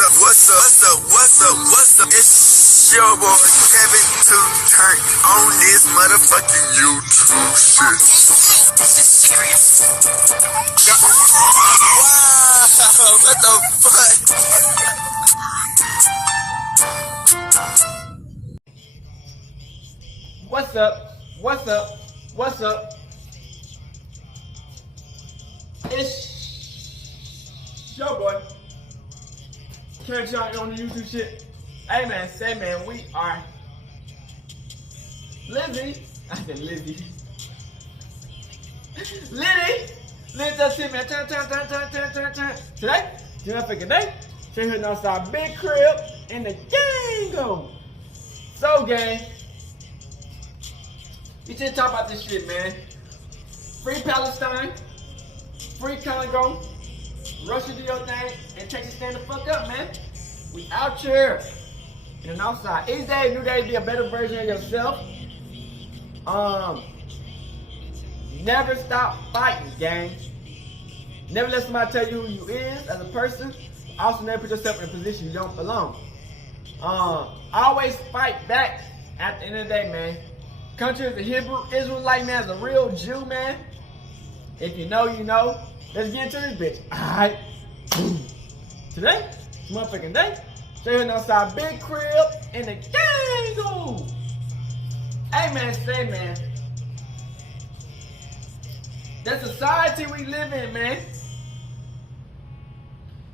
What's up? It's your boy Kevin to turn on this motherfucking YouTube shit. Wow, what the fuck? What's up? What's up? What's up? It's your boy. Catch y'all on the YouTube shit. Hey man, say man, we are Lizzie. I said Lizzie. Lizzie just hit me. Turn. Today, fucking day. She hitting us our big crib in the gang go. So gang, we should talk about this shit, man. Free Palestine, free Congo, Russia do your thing, and Texas stand the fuck up, man. We out here and outside. Each day, new day, be a better version of yourself. Never stop fighting, gang. Never let somebody tell you who you is as a person. Also, never put yourself in a position you don't belong. Always fight back at the end of the day, man. Country is a Hebrew Israelite, man, is a real Jew, man. If you know, you know. Let's get into this bitch. Alright. Today, motherfucking day. Staying outside big crib in the gang. Hey man, say man. The society we live in, man.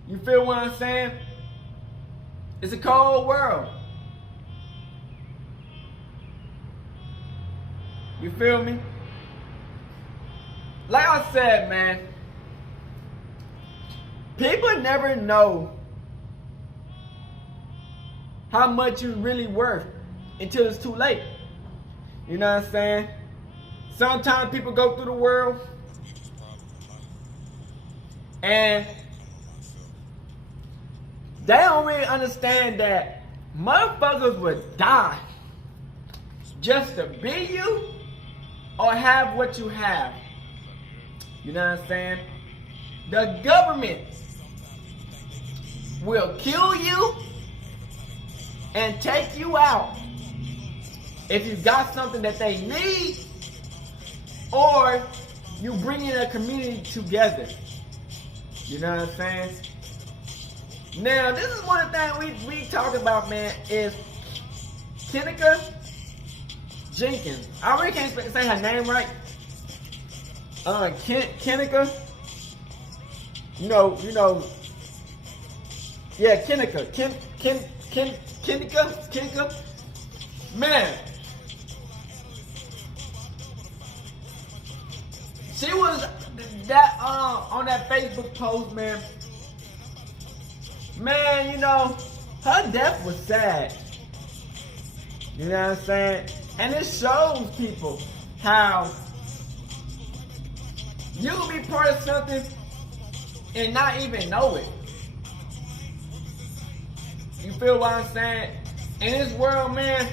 You feel what I'm saying? It's a cold world. You feel me? Like I said, man, people never know how much you're really worth until it's too late. You know what I'm saying? Sometimes people go through the world and they don't really understand that motherfuckers would die just to be you or have what you have. You know what I'm saying? The government will kill you and take you out if you got something that they need or you bring in a community together. You know what I'm saying? Now, this is one of the things we talk about, man, is Kenneka Jenkins. I really can't say her name right. Kenneka. You know. Yeah, Kenneka. Kenneka. Man. She was that on that Facebook post, man. Man, you know, her death was sad. You know what I'm saying? And it shows people how you can be part of something and not even know it. You feel what I'm saying? In this world, man,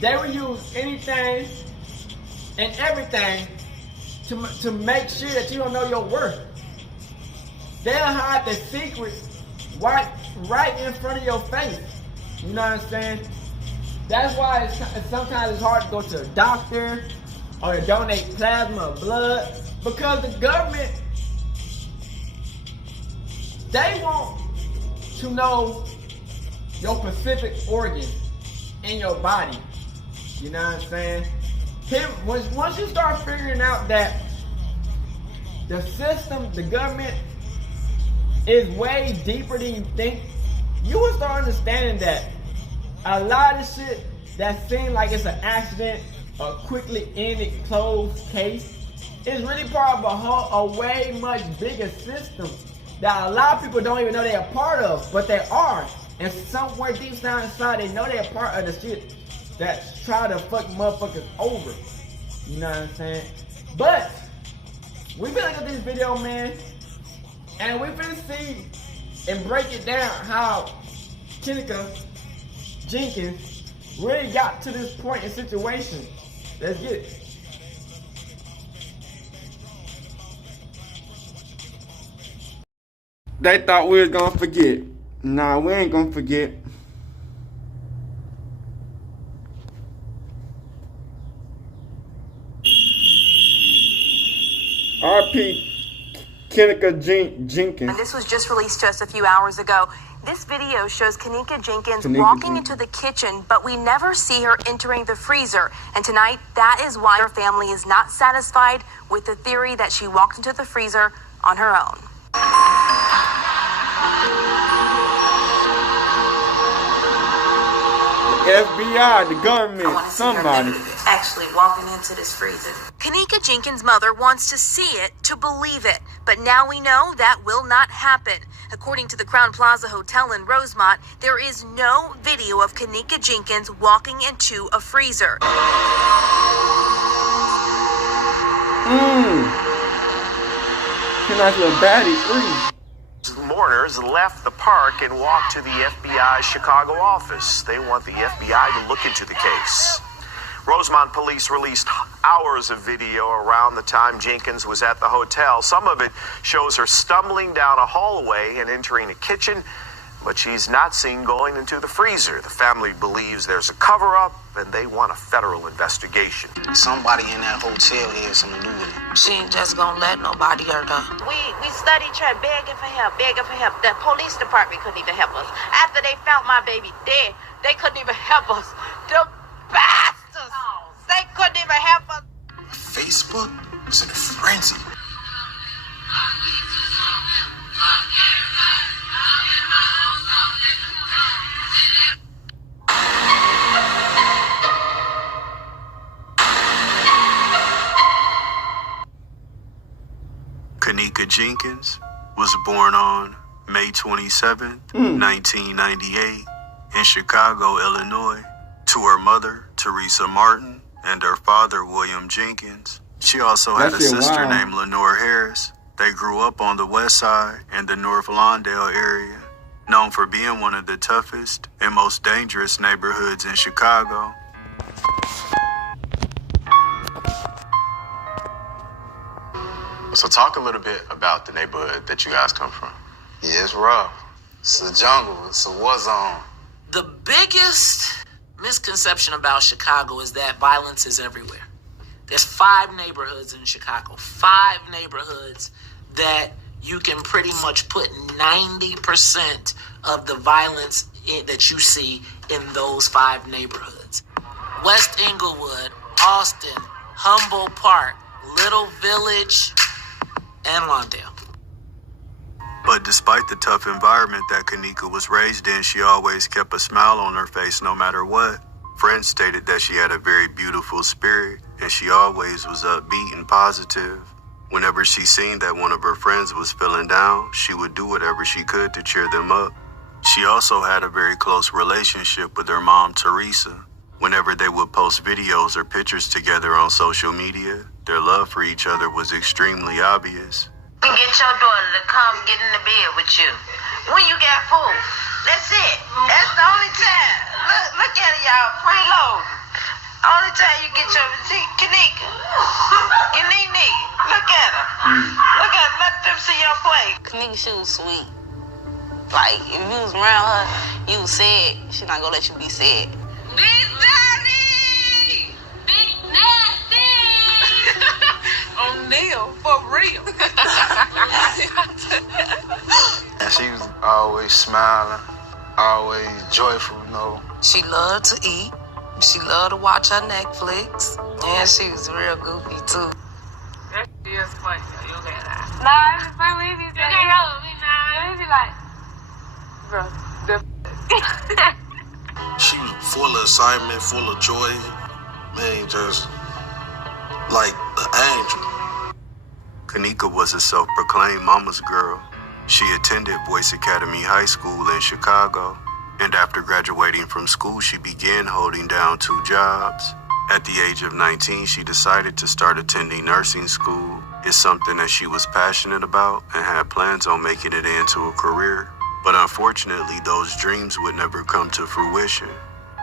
they will use anything and everything to make sure that you don't know your worth. They'll hide the secrets right in front of your face. You know what I'm saying? That's why sometimes it's hard to go to a doctor or to donate plasma or blood, because the government, they want to know your specific organs in your body. You know what I'm saying? Once you start figuring out that the system, the government, is way deeper than you think, you will start understanding that a lot of shit that seems like it's an accident or quickly ended closed case is really part of a way much bigger system that a lot of people don't even know they're a part of, but they are. And somewhere deep down inside, they know they're a part of the shit that's trying to fuck motherfuckers over. You know what I'm saying? But we finna get this video, man, and we finna see and break it down how Kenneka Jenkins really got to this point in situation. Let's get it. They thought we was gonna forget. Nah, we ain't gonna forget. R.P. Kenneka Jenkins. And this was just released just a few hours ago. This video shows Kenneka Jenkins walking into the kitchen, but we never see her entering the freezer. And tonight, that is why her family is not satisfied with the theory that she walked into the freezer on her own. FBI, the government, somebody Actually walking into this freezer. Kenneka Jenkins' mother wants to see it to believe it, but now we know that will not happen. According to the Crown Plaza Hotel in Rosemont, there is no video of Kenneka Jenkins walking into a freezer. Nice little baddie, free. Mourners left the park and walked to the FBI Chicago office. They want the FBI to look into the case. Rosemont police released hours of video around the time Jenkins was at the hotel. Some of it shows her stumbling down a hallway and entering a kitchen, but she's not seen going into the freezer. The family believes there's a cover-up, and they want a federal investigation. Somebody in that hotel had something to do with it. She ain't just gonna let nobody hurt her. We studied trying begging for help. The police department couldn't even help us. After they found my baby dead, they couldn't even help us. The bastards! They couldn't even help us. Facebook was in a frenzy. Kenneka Jenkins was born on May 27, 1998 in Chicago, Illinois, to her mother, Teresa Martin, and her father, William Jenkins. She also had a sister named Lenore Harris. They grew up on the west side in the North Lawndale area, known for being one of the toughest and most dangerous neighborhoods in Chicago. So talk a little bit about the neighborhood that you guys come from. Yeah, it's rough. It's a jungle. It's a war zone. The biggest misconception about Chicago is that violence is everywhere. There's 5 neighborhoods in Chicago, 5 neighborhoods that you can pretty much put 90% of the violence that you see in those 5 neighborhoods. West Englewood, Austin, Humboldt Park, Little Village, and Lawndale. But despite the tough environment that Kenneka was raised in, she always kept a smile on her face no matter what. Friends stated that she had a very beautiful spirit, and she always was upbeat and positive. Whenever she seen that one of her friends was feeling down, she would do whatever she could to cheer them up. She also had a very close relationship with her mom, Teresa. Whenever they would post videos or pictures together on social media, their love for each other was extremely obvious. You get your daughter to come get in the bed with you. When you got food. That's it. That's the only time. Look at it, y'all. Preload. Only time you get your... See, Kenneka. Your knee. Look at her. Look at her. Let them see your plate. Kenneka, she was sweet. Like, if you was around her, you was sad. She not gonna let you be sad. Big Daddy! Big Nasty! O'Neal, for real. And she was always smiling, always joyful, you know. She loved to eat. She loved to watch her Netflix. And she was real goofy, too. That is funny. You got that. Nah, it's funny. You can't help me, nah. It be like, bro, She was full of excitement, full of joy. Man, just like an angel. Kenneka was a self-proclaimed mama's girl. She attended Boyce Academy High School in Chicago, and after graduating from school, she began holding down 2 jobs. At the age of 19, she decided to start attending nursing school. It's something that she was passionate about and had plans on making it into a career. But unfortunately, those dreams would never come to fruition,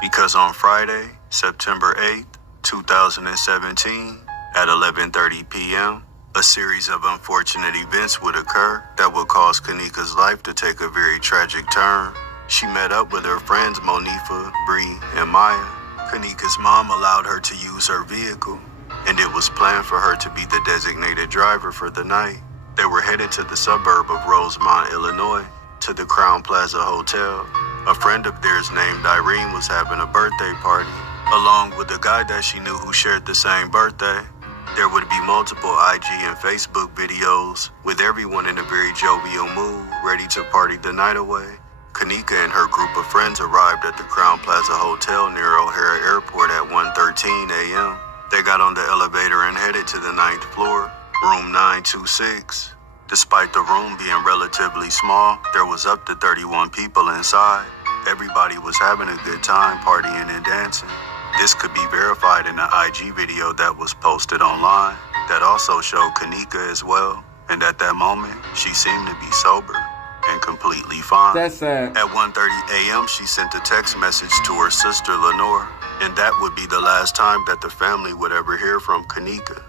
because on Friday, September 8th, 2017, at 11:30 p.m., A series of unfortunate events would occur that would cause Kenneka's life to take a very tragic turn. She met up with her friends Monifa, Bree, and Maya. Kenneka's mom allowed her to use her vehicle, and it was planned for her to be the designated driver for the night. They were headed to the suburb of Rosemont, Illinois, to the Crown Plaza Hotel. A friend of theirs named Irene was having a birthday party, along with a guy that she knew who shared the same birthday. There would be multiple IG and Facebook videos with everyone in a very jovial mood, ready to party the night away. Kenneka and her group of friends arrived at the Crown Plaza Hotel near O'Hare Airport at 1:13 a.m. They got on the elevator and headed to the 9th floor, room 926. Despite the room being relatively small, there was up to 31 people inside. Everybody was having a good time partying and dancing. This could be verified in an IG video that was posted online that also showed Kenneka as well. And at that moment, she seemed to be sober and completely fine. That's sad. At 1:30 a.m., she sent a text message to her sister Lenore, and that would be the last time that the family would ever hear from Kenneka.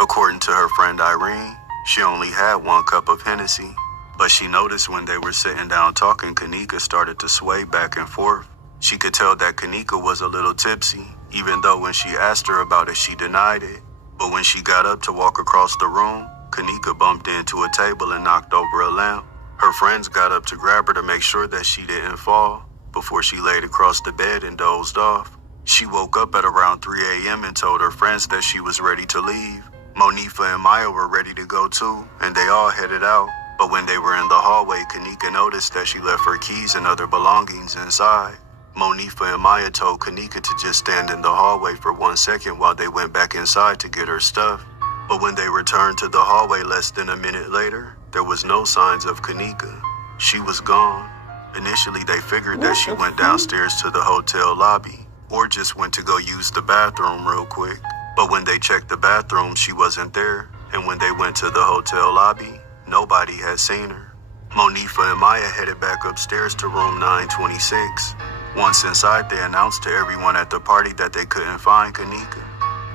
According to her friend Irene, she only had 1 cup of Hennessy, but she noticed when they were sitting down talking, Kenneka started to sway back and forth. She could tell that Kenneka was a little tipsy, even though when she asked her about it, she denied it. But when she got up to walk across the room, Kenneka bumped into a table and knocked over a lamp. Her friends got up to grab her to make sure that she didn't fall before she laid across the bed and dozed off. She woke up at around 3 a.m. and told her friends that she was ready to leave. Monifa and Maya were ready to go too, and they all headed out. But when they were in the hallway, Kenneka noticed that she left her keys and other belongings inside. Monifa and Maya told Kenneka to just stand in the hallway for 1 second while they went back inside to get her stuff. But when they returned to the hallway less than a minute later, there was no signs of Kenneka. She was gone. Initially, they figured that she went downstairs to the hotel lobby or just went to go use the bathroom real quick. But when they checked the bathroom, she wasn't there. And when they went to the hotel lobby, nobody had seen her. Monifa and Maya headed back upstairs to room 926. Once inside, they announced to everyone at the party that they couldn't find Kenneka.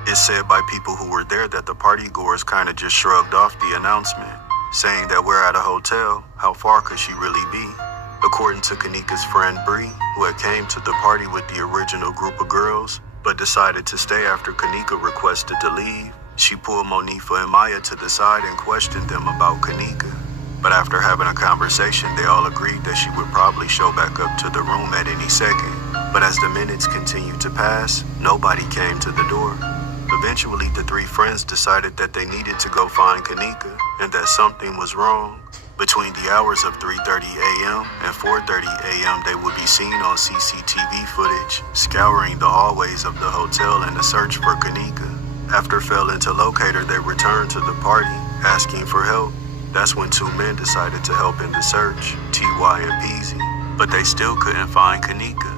It's said by people who were there that the partygoers kind of just shrugged off the announcement, saying that we're at a hotel, how far could she really be? According to Kenneka's friend Bree, who had came to the party with the original group of girls, but decided to stay after Kenneka requested to leave, she pulled Monifa and Maya to the side and questioned them about Kenneka. But after having a conversation, they all agreed that she would probably show back up to the room at any second. But as the minutes continued to pass, nobody came to the door. Eventually, the 3 friends decided that they needed to go find Kenneka and that something was wrong. Between the hours of 3:30 a.m. and 4:30 a.m., they would be seen on CCTV footage, scouring the hallways of the hotel in a search for Kenneka. After failing to locate her, they returned to the party, asking for help. That's when 2 men decided to help in the search, T.Y. and Peasy, but they still couldn't find Kenneka.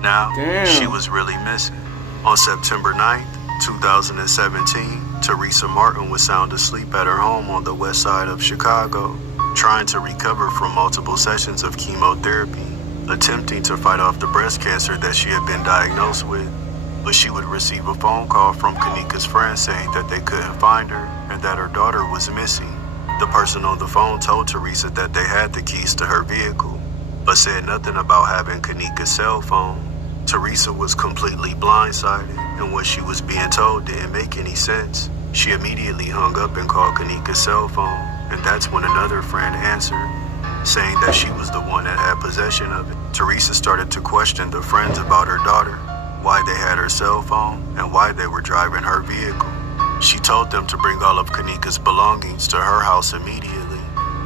Now, she was really missing. On September 9th, 2017, Teresa Martin was sound asleep at her home on the west side of Chicago, trying to recover from multiple sessions of chemotherapy, attempting to fight off the breast cancer that she had been diagnosed with. But she would receive a phone call from Kenneka's friends saying that they couldn't find her and that her daughter was missing. The person on the phone told Teresa that they had the keys to her vehicle, but said nothing about having Kenneka's cell phone. Teresa was completely blindsided, and what she was being told didn't make any sense. She immediately hung up and called Kenneka's cell phone, and that's when another friend answered, saying that she was the one that had possession of it. Teresa started to question the friends about her daughter, why they had her cell phone, and why they were driving her vehicle. She told them to bring all of Kenneka's belongings to her house immediately.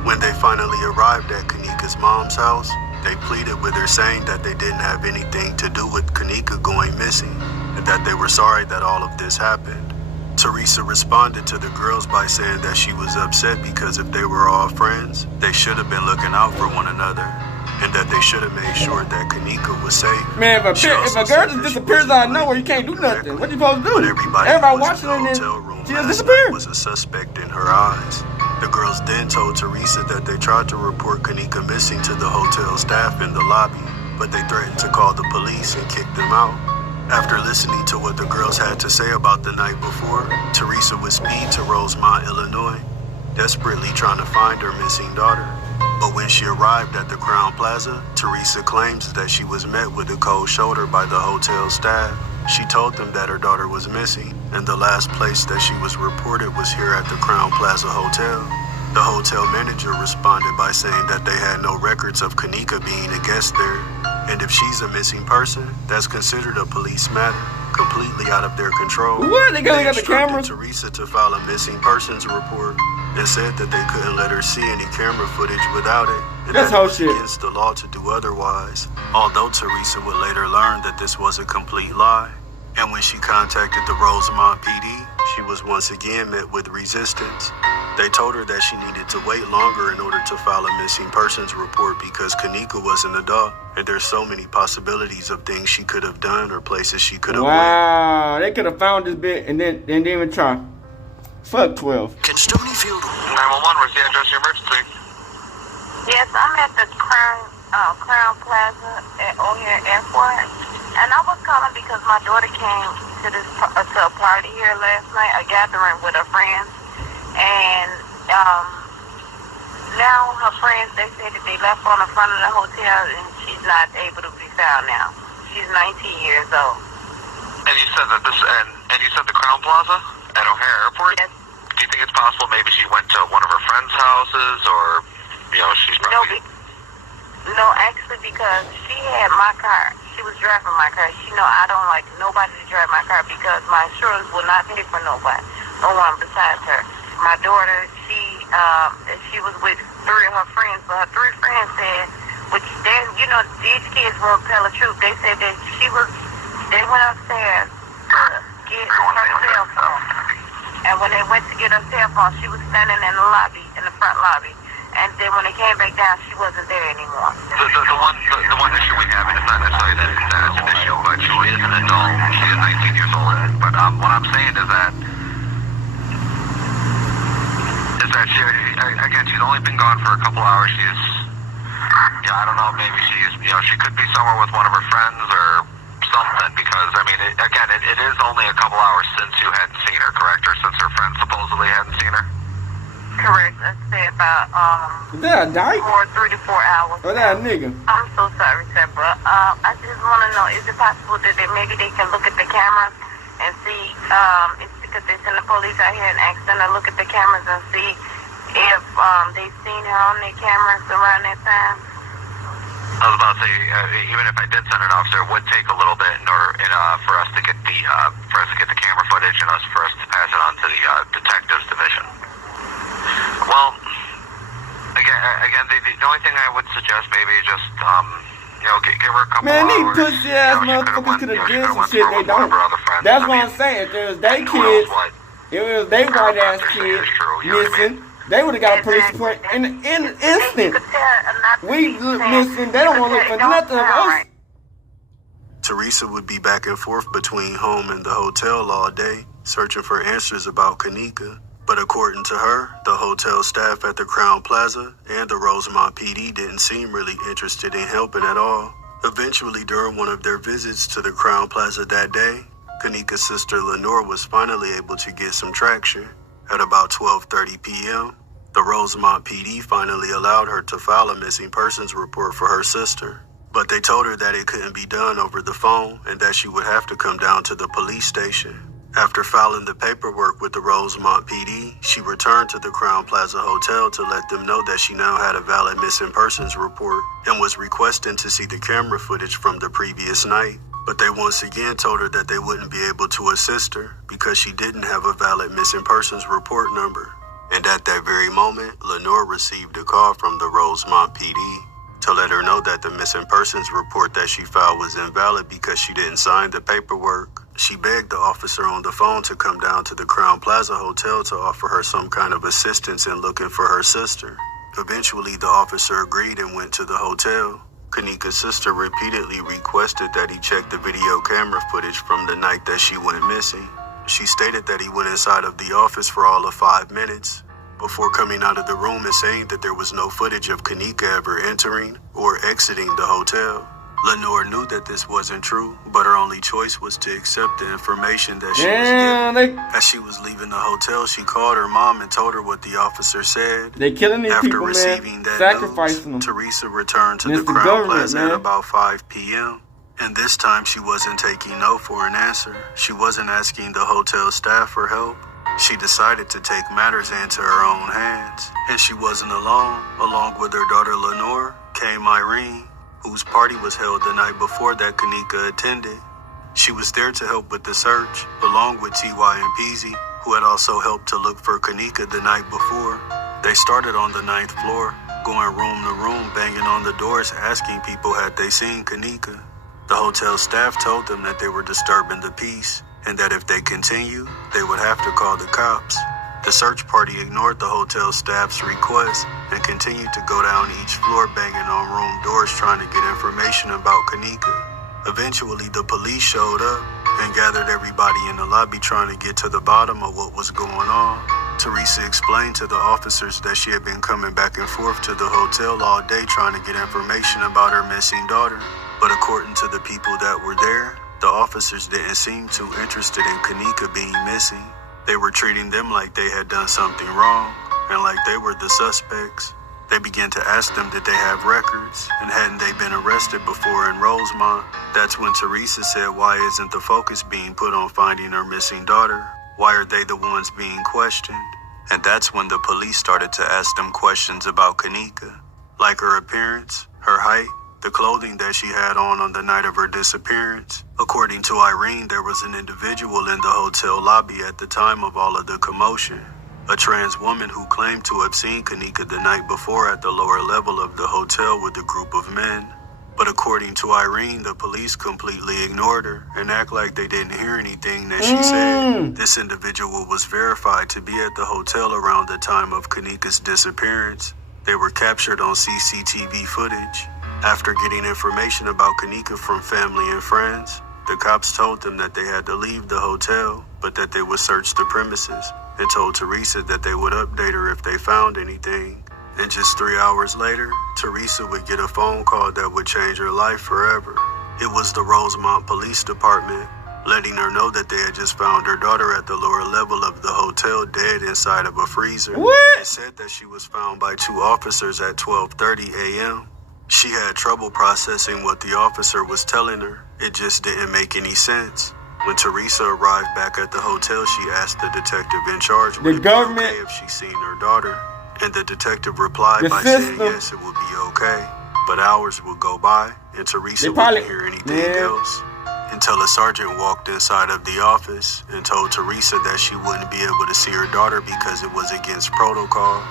When they finally arrived at Kenneka's mom's house, they pleaded with her, saying that they didn't have anything to do with Kenneka going missing and that they were sorry that all of this happened. Teresa responded to the girls by saying that she was upset because if they were all friends, they should have been looking out for one another and that they should have made sure that Kenneka was safe. Man, if a girl just disappears out of nowhere, you can't do nothing. What you supposed to do? Everybody watching her and then she just disappeared. Was a suspect in her eyes. The girls then told Teresa that they tried to report Kenneka missing to the hotel staff in the lobby, but they threatened to call the police and kick them out. After listening to what the girls had to say about the night before, Teresa would speed to Rosemont, Illinois, desperately trying to find her missing daughter. But when she arrived at the Crown Plaza, Teresa claims that she was met with a cold shoulder by the hotel staff. She told them that her daughter was missing, and the last place that she was reported was here at the Crown Plaza Hotel. The hotel manager responded by saying that they had no records of Kenneka being a guest there, and if she's a missing person, that's considered a police matter, completely out of their control. What? They got the instructed cameras? Teresa to file a missing persons report and said that they couldn't let her see any camera footage without it, and That's that how it was shit. against the law to do otherwise. Although Teresa would later learn that this was a complete lie. And when she contacted the Rosemont PD, she was once again met with resistance. They told her that she needed to wait longer in order to file a missing persons report because Kenneka was an adult, and there's so many possibilities of things she could have done or places she could have went. Wow, they could have found this bit and then didn't even try. Fuck 12. Can Stonyfield 911, where's the address of your emergency? Yes, I'm at the Crown Plaza at O'Hare Airport, and I was calling because my daughter came to to a party here last night, a gathering with her friends, and now her friends, they said that they left on the front of the hotel, and she's not able to be found now. She's 19 years old. And you said that and you said the Crown Plaza at O'Hare Airport? Yes. Do you think it's possible maybe she went to one of her friends' houses, or, she's probably... No, actually, because she had my car. She was driving my car. She know I don't like nobody to drive my car because my insurance will not pay for nobody, no one besides her. My daughter, she was with three of her friends, but her three friends said, which then, these kids won't tell the truth. They said that they went upstairs to get her cell phone. And when they went to get her cell phone, she was standing in the lobby, in the front lobby. And then when they came back down, she wasn't there anymore. The one issue we have, and it's not necessarily that it's an issue, but she is an adult. She is 19 years old. But what I'm saying is that she, again, she's only been gone for a couple hours. She's, I don't know, maybe she could be somewhere with one of her friends or something, because, it is only a couple hours since you hadn't seen her, correct? Or since her friends supposedly hadn't seen her? Correct. Let's say about Is that a dyke? 3 to 4 hours. Or that a nigga? I'm so sorry, sir, but I just want to know, is it possible that maybe they can look at the cameras and see, it's because they send the police out here and ask them to look at the cameras and see if they've seen her on their cameras around that time? I was about to say, even if I did send an officer, it would take a little bit in order for us to get the camera footage and for us to pass it on to the detectives division. Well, again, the only thing I would suggest maybe just give her a couple Man, hours. these pussy ass motherfuckers could have did some shit they don't. That's what I'm saying. If it was they kids, if it was they white ass kids missing, they would have got a police report in an instant. We missing, they don't want to look for nothing of us. Teresa would be back and forth between home and the hotel all day, searching for answers about Kenneka. But according to her, the hotel staff at the Crown Plaza and the Rosemont PD didn't seem really interested in helping at all. Eventually, during one of their visits to the Crown Plaza that day, Kenneka's sister Lenore was finally able to get some traction. At about 12:30 p.m., the Rosemont PD finally allowed her to file a missing persons report for her sister. But they told her that it couldn't be done over the phone and that she would have to come down to the police station. After filing the paperwork with the Rosemont PD, she returned to the Crown Plaza Hotel to let them know that she now had a valid missing persons report and was requesting to see the camera footage from the previous night. But they once again told her that they wouldn't be able to assist her because she didn't have a valid missing persons report number. And at that very moment, Lenore received a call from the Rosemont PD to let her know that the missing persons report that she filed was invalid because she didn't sign the paperwork. She begged the officer on the phone to come down to the Crown Plaza Hotel to offer her some kind of assistance in looking for her sister. Eventually, the officer agreed and went to the hotel. Kenneka's sister repeatedly requested that he check the video camera footage from the night that she went missing. She stated that he went inside of the office for all of 5 minutes before coming out of the room and saying that there was no footage of Kenneka ever entering or exiting the hotel. Lenore knew that this wasn't true, but her only choice was to accept the information that she was Damn, given. As she was leaving the hotel, she called her mom and told her what the officer said. They killing these After people, receiving man. that Sacrificing news, them. Teresa returned to the It's the Crown government, Plaza man. at about 5 p.m. And this time she wasn't taking no for an answer. She wasn't asking the hotel staff for help. She decided to take matters into her own hands. And she wasn't alone. Along with her daughter Lenore came Irene, whose party was held the night before that Kenneka attended. She was there to help with the search, along with T.Y. and Peasy, who had also helped to look for Kenneka the night before. They started on the 9th floor, going room to room, banging on the doors, asking people had they seen Kenneka. The hotel staff told them that they were disturbing the peace, and that if they continued, they would have to call the cops. The search party ignored the hotel staff's request and continued to go down each floor, banging on room doors trying to get information about Kenneka. Eventually, the police showed up and gathered everybody in the lobby trying to get to the bottom of what was going on. Teresa explained to the officers that she had been coming back and forth to the hotel all day trying to get information about her missing daughter. But according to the people that were there, the officers didn't seem too interested in Kenneka being missing. They were treating them like they had done something wrong and like they were the suspects. They began to ask them did they have records and hadn't they been arrested before in Rosemont. That's when Teresa said, why isn't the focus being put on finding her missing daughter? Why are they the ones being questioned? And that's when the police started to ask them questions about Kenneka, like her appearance, her height, the clothing that she had on the night of her disappearance. According to Irene, there was an individual in the hotel lobby at the time of all of the commotion, a trans woman who claimed to have seen Kenneka the night before at the lower level of the hotel with a group of men. But according to Irene, the police completely ignored her and act like they didn't hear anything that she said. This individual was verified to be at the hotel around the time of Kenneka's disappearance. They were captured on CCTV footage. After getting information about Kenneka from family and friends, the cops told them that they had to leave the hotel, but that they would search the premises, and told Teresa that they would update her if they found anything. And just 3 hours later, Teresa would get a phone call that would change her life forever. It was the Rosemont Police Department, letting her know that they had just found her daughter at the lower level of the hotel dead inside of a freezer. It said that she was found by 2 officers at 12:30 a.m. She had trouble processing what the officer was telling her. It just didn't make any sense. When Teresa arrived back at the hotel, she asked the detective in charge would it be okay if she seen her daughter. And the detective replied by saying yes, it would be okay. But hours would go by, and Teresa wouldn't hear anything else. Until a sergeant walked inside of the office and told Teresa that she wouldn't be able to see her daughter because it was against protocol.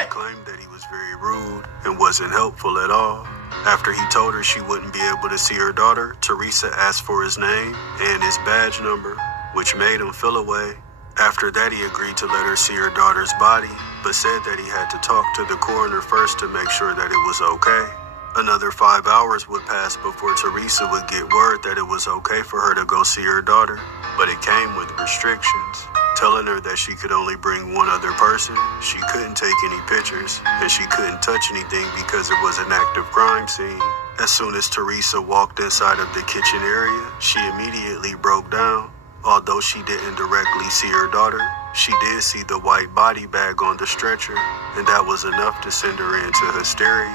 She claimed that he was very rude and wasn't helpful at all. After he told her she wouldn't be able to see her daughter, Teresa asked for his name and his badge number, which made him feel away. After that, he agreed to let her see her daughter's body, but said that he had to talk to the coroner first to make sure that it was okay. Another 5 hours would pass before Teresa would get word that it was okay for her to go see her daughter, but it came with restrictions, telling her that she could only bring one other person, she couldn't take any pictures, and she couldn't touch anything because it was an active crime scene. As soon as Teresa walked inside of the kitchen area, she immediately broke down. Although she didn't directly see her daughter, she did see the white body bag on the stretcher, and that was enough to send her into hysteria.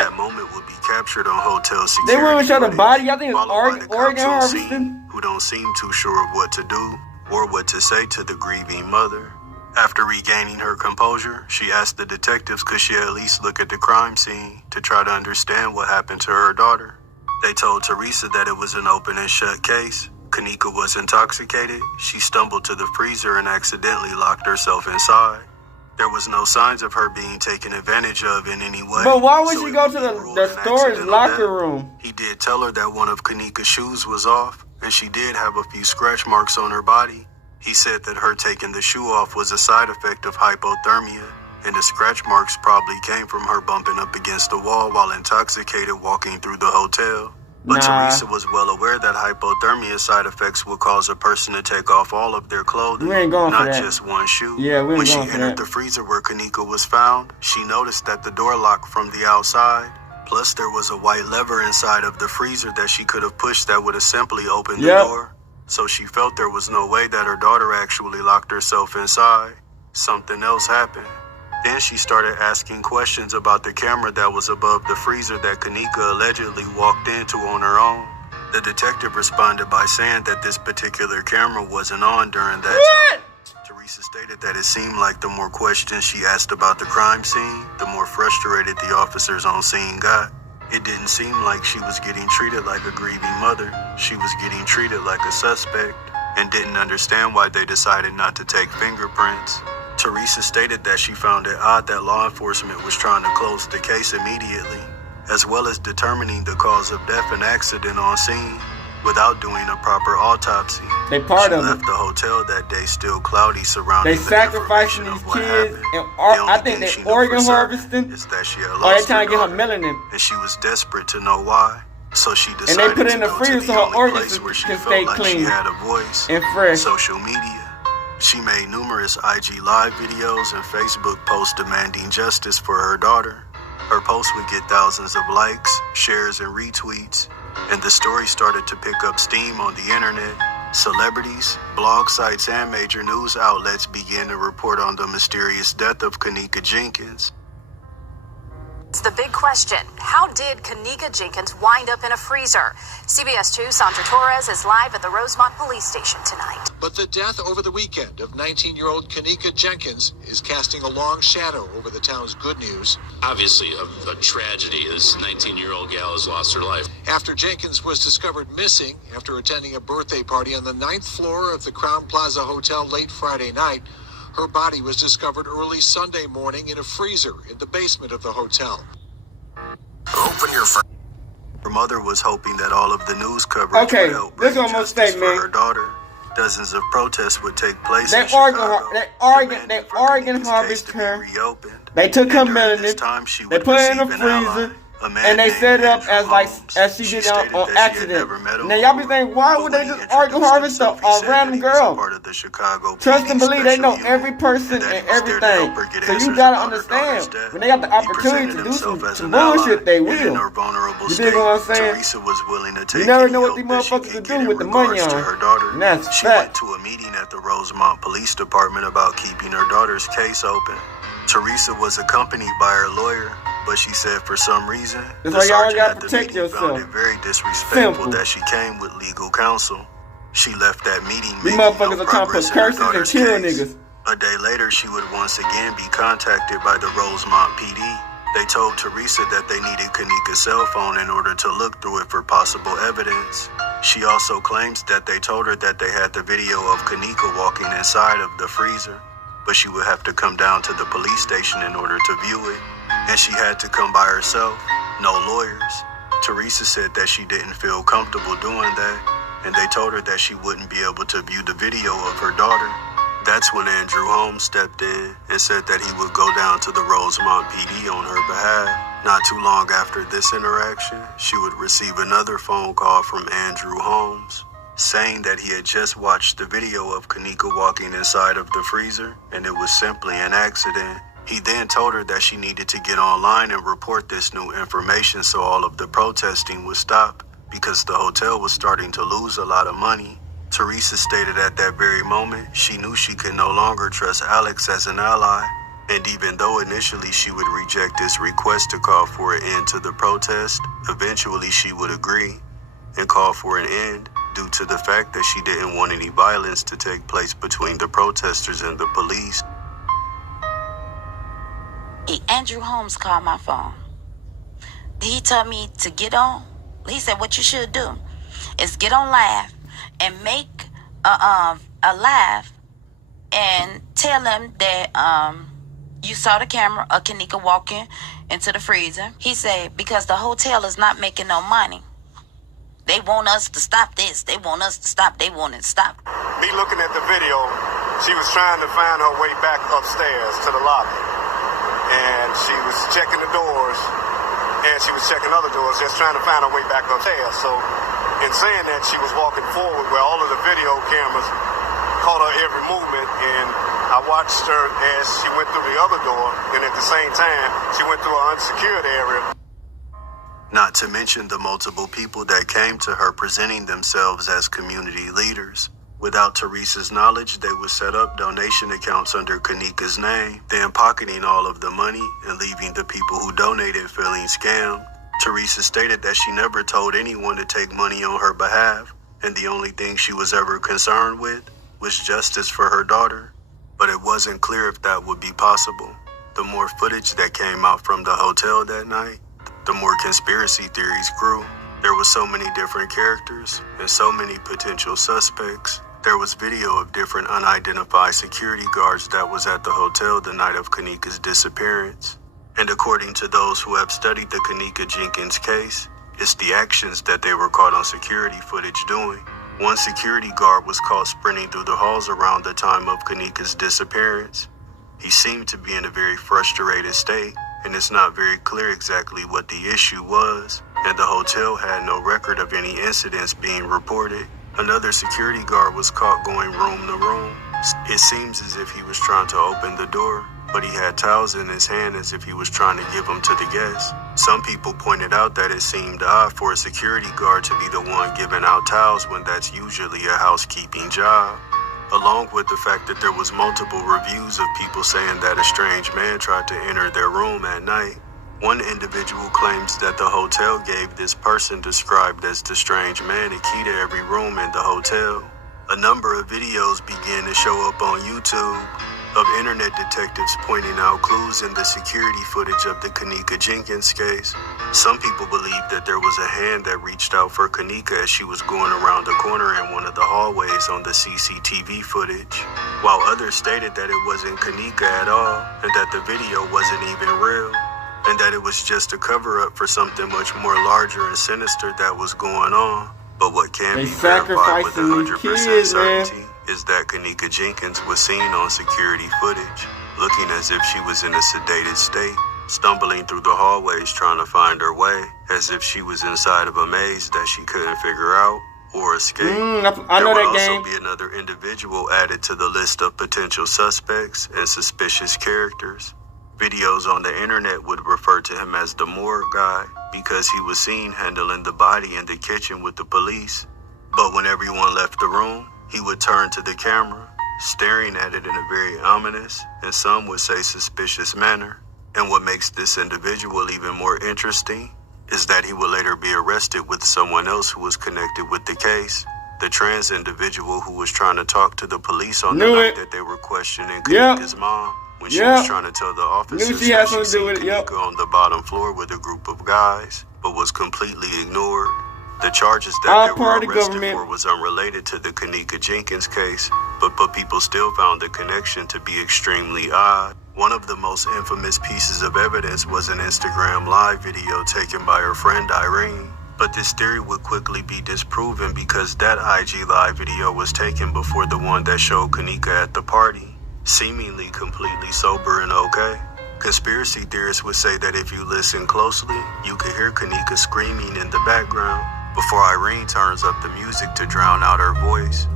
That moment would be captured on hotel security. They wouldn't show the body. I think it's organ harvesting. Who don't seem too sure of what to do or what to say to the grieving mother. After regaining her composure, she asked the detectives could she at least look at the crime scene to try to understand what happened to her daughter. They told Teresa that it was an open and shut case. Kenneka was intoxicated. She stumbled to the freezer and accidentally locked herself inside. There was no signs of her being taken advantage of in any way. But why would she go to the storage locker room? He did tell her that one of Kenneka's shoes was off, and she did have a few scratch marks on her body. He said that her taking the shoe off was a side effect of hypothermia, and the scratch marks probably came from her bumping up against the wall while intoxicated walking through the hotel. But Teresa was well aware that hypothermia side effects would cause a person to take off all of their clothing, not just one shoe. When she entered the freezer where Kenneka was found, she noticed that the door lock from the outside, Plus, there was a white lever inside of the freezer that she could have pushed that would have simply opened the Yep. door. So she felt there was no way that her daughter actually locked herself inside. Something else happened. Then she started asking questions about the camera that was above the freezer that Kenneka allegedly walked into on her own. The detective responded by saying that this particular camera wasn't on during that time. Teresa stated that it seemed like the more questions she asked about the crime scene, the more frustrated the officers on scene got. It didn't seem like she was getting treated like a grieving mother. She was getting treated like a suspect and didn't understand why they decided not to take fingerprints. Teresa stated that she found it odd that law enforcement was trying to close the case immediately, as well as determining the cause of death and accident on scene without doing a proper autopsy. They part she of left it. the hotel that day still cloudy surrounding They the sacrificing information these of what kids, happened. and The I only think thing she they knew for organ certain harvesting, is that she had or they lost trying to her get her daughter, melanin. and she was desperate to know why. So she And decided they put it in to the go freezer to so the her only organs place where she can felt stay like clean she had a voice, and fresh. social media. She made numerous IG Live videos and Facebook posts demanding justice for her daughter. Her posts would get thousands of likes, shares, and retweets, and the story started to pick up steam on the internet. Celebrities, blog sites, and major news outlets began to report on the mysterious death of Kenneka Jenkins. It's the big question. How did Kenneka Jenkins wind up in a freezer? CBS 2's Sandra Torres is live at the Rosemont police station tonight. But the death over the weekend of 19-year-old Kenneka Jenkins is casting a long shadow over the town's good news. Obviously, a tragedy. This 19-year-old gal has lost her life. After Jenkins was discovered missing after attending a birthday party on the 9th floor of the Crown Plaza Hotel late Friday night, her body was discovered early Sunday morning in a freezer in the basement of the hotel. Open your phone. Her mother was hoping that all of the news coverage would help bring justice for her daughter. Dozens of protests would take place in Chicago. They organ harvest her. They took her melanin. They put her in a freezer. And they set it up as she did on accident. Now y'all be thinking, why would they just organ harvest a random girl? Trust and believe, they know every person and everything. So you gotta understand, when they got the opportunity to do some bullshit, they will. You dig what I'm saying? You never know what these motherfuckers will do with the money on her. And that's She went to a meeting at the Rosemont Police Department about keeping her daughter's case open. Teresa was accompanied by her lawyer, but she said for some reason, that's the why y'all sergeant gotta at the protect meeting yourself. found it very disrespectful Simple. that she came with legal counsel. She left that meeting These making motherfuckers no are trying to put progress in her curses and daughter's kill case. niggas. A day later, she would once again be contacted by the Rosemont PD. They told Teresa that they needed Kenneka's cell phone in order to look through it for possible evidence. She also claims that they told her that they had the video of Kenneka walking inside of the freezer, but she would have to come down to the police station in order to view it. And she had to come by herself, no lawyers. Teresa said that she didn't feel comfortable doing that, and they told her that she wouldn't be able to view the video of her daughter. That's when Andrew Holmes stepped in and said that he would go down to the Rosemont PD on her behalf. Not too long after this interaction, she would receive another phone call from Andrew Holmes, saying that he had just watched the video of Kenneka walking inside of the freezer, and it was simply an accident. He then told her that she needed to get online and report this new information so all of the protesting would stop, because the hotel was starting to lose a lot of money. Teresa stated at that very moment she knew she could no longer trust Alex as an ally, and even though initially she would reject this request to call for an end to the protest, eventually she would agree and call for an end due to the fact that she didn't want any violence to take place between the protesters and the police. Andrew Holmes called my phone. He told me to get on. He said what you should do is get on live and make a live and tell them that you saw the camera of Kenneka walking into the freezer. He said because the hotel is not making no money. They want us to stop this. They want us to stop. They want it to stop. Me looking at the video, she was trying to find her way back upstairs to the lobby. And she was checking the doors, and she was checking other doors, just trying to find her way back upstairs. So in saying that, she was walking forward where all of the video cameras caught her every movement, and I watched her as she went through the other door, and at the same time, she went through an unsecured area. not to mention the multiple people that came to her presenting themselves as community leaders. Without Teresa's knowledge, they would set up donation accounts under Kenneka's name, then pocketing all of the money and leaving the people who donated feeling scammed. Teresa stated that she never told anyone to take money on her behalf, and the only thing she was ever concerned with was justice for her daughter. But it wasn't clear if that would be possible. The more footage that came out from the hotel that night, the more conspiracy theories grew. There were so many different characters and so many potential suspects. There was video of different unidentified security guards that was at the hotel the night of Kenneka's disappearance. And according to those who have studied the Kenneka Jenkins case, it's the actions that they were caught on security footage doing. One security guard was caught sprinting through the halls around the time of Kenneka's disappearance. He seemed to be in a very frustrated state, and it's not very clear exactly what the issue was, and the hotel had no record of any incidents being reported. Another security guard was caught going room to room. It seems as if he was trying to open the door, but he had towels in his hand as if he was trying to give them to the guests. Some people pointed out that it seemed odd for a security guard to be the one giving out towels when that's usually a housekeeping job, along with the fact that there was multiple reviews of people saying that a strange man tried to enter their room at night. One individual claims that the hotel gave this person described as the strange man a key to every room in the hotel. A number of videos began to show up on YouTube of internet detectives pointing out clues in the security footage of the Kenneka Jenkins case. Some people believe that there was a hand that reached out for Kenneka as she was going around the corner in one of the hallways on the CCTV footage, while others stated that it wasn't Kenneka at all and that the video wasn't even real, and that it was just a cover-up for something much more larger and sinister that was going on. But what can be verified with 100% certainty is that Kenneka Jenkins was seen on security footage, looking as if she was in a sedated state, stumbling through the hallways trying to find her way, as if she was inside of a maze that she couldn't figure out or escape. I know there that would game. also be another individual added to the list of potential suspects and suspicious characters. Videos on the internet would refer to him as the morgue guy because he was seen handling the body in the kitchen with the police. But when everyone left the room, he would turn to the camera, staring at it in a very ominous, and some would say suspicious manner. And what makes this individual even more interesting is that he would later be arrested with someone else who was connected with the case. The trans individual who was trying to talk to the police on the night that they were questioning Kenneka's mom. When she was trying to tell the officers that she seen Kenneka on the bottom floor with a group of guys, but was completely ignored. The charges that they were arrested for was unrelated to the Kenneka Jenkins case, but people still found the connection to be extremely odd. One of the most infamous pieces of evidence was an Instagram live video taken by her friend Irene. But this theory would quickly be disproven because that IG live video was taken before the one that showed Kenneka at the party, seemingly completely sober and okay. Conspiracy theorists would say that if you listen closely, you could hear Kenneka screaming in the background before Irene turns up the music to drown out her voice.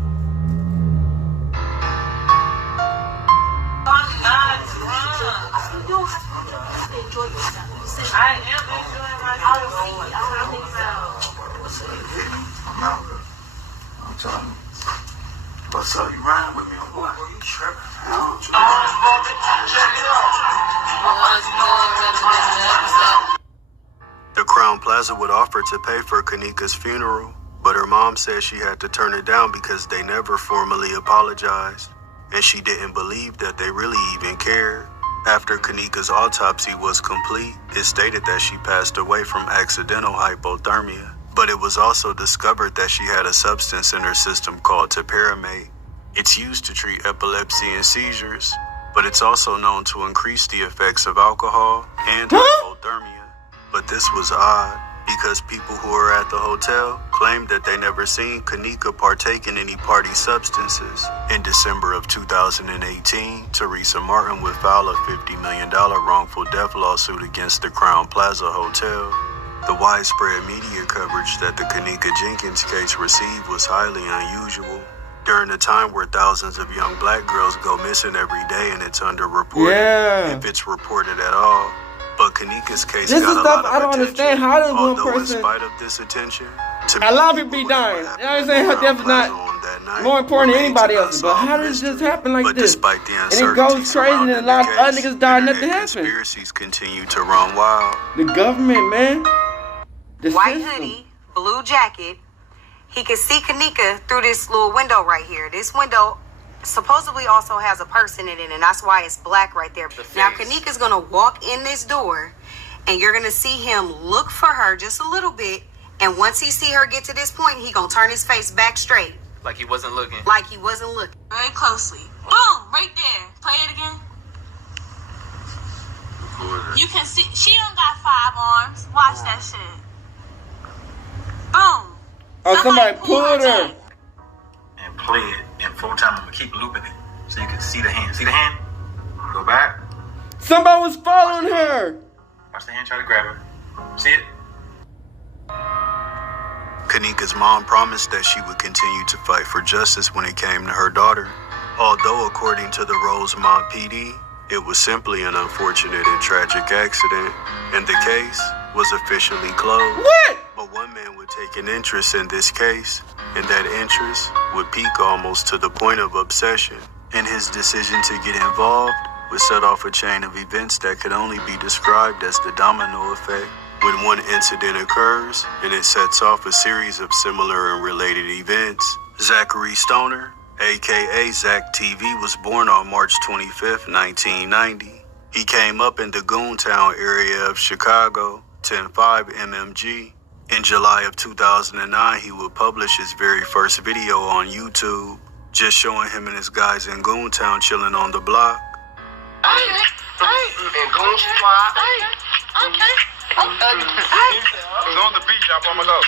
I am enjoying myself. I'm telling you. What's up? You riding with me or what? You tripping? I don't The Crown Plaza would offer to pay for Kenneka's funeral, but her mom said she had to turn it down because they never formally apologized, and she didn't believe that they really even cared. After Kenneka's autopsy was complete, it stated that she passed away from accidental hypothermia, but it was also discovered that she had a substance in her system called topiramate. It's used to treat epilepsy and seizures, but it's also known to increase the effects of alcohol and hypothermia. But this was odd, because people who were at the hotel claimed that they never seen Kenneka partake in any party substances. In December of 2018, Teresa Martin would file a $50 million wrongful death lawsuit against the Crown Plaza Hotel. The widespread media coverage that the Kenneka Jenkins case received was highly unusual. During a time where thousands of young black girls go missing every day and it's underreported, if it's reported at all, But Kenneka's case This got is a stuff lot of I don't attention, understand. How does one although person... in spite of this attention, to A me, lot of people be dying. You know what I'm saying? Her death is not more important than anybody else's. But how does this happen like this? Despite the And it goes crazy and a lot of other niggas die and nothing happens. Conspiracies continue to run wild. The government, man. The White system. hoodie, blue jacket. He can see Kenneka through this little window right here. This window supposedly also has a person in it, and that's why it's black right there. Now Kenneka's gonna walk in this door, and you're gonna see him look for her just a little bit. And once he see her get to this point, he gonna turn his face back straight. Like he wasn't looking. Like he wasn't looking. Very closely. Boom! Right there. Play it again. You can see she don't got 5 arms. Watch that shit. Boom. Oh, somebody pulled her. And play it in full time. I'm gonna keep looping it so you can see the hand. See the hand? Go back. Somebody was following her. Watch the hand try to grab her. See it? Kenneka's mom promised that she would continue to fight for justice when it came to her daughter. Although, according to the Rosemont PD, it was simply an unfortunate and tragic accident, and the case was officially closed. What? But one man would take an interest in this case, and that interest would peak almost to the point of obsession. And his decision to get involved would set off a chain of events that could only be described as the domino effect. When one incident occurs, and it sets off a series of similar and related events. Zachary Stoner, aka Zach TV, was born on March 25th, 1990. He came up in the Goontown area of Chicago, 10-5 MMG. In July of 2009, he would publish his very first video on YouTube, just showing him and his guys in Goontown chilling on the block. In Goon Squad. I'm on the beach, I'm on my go.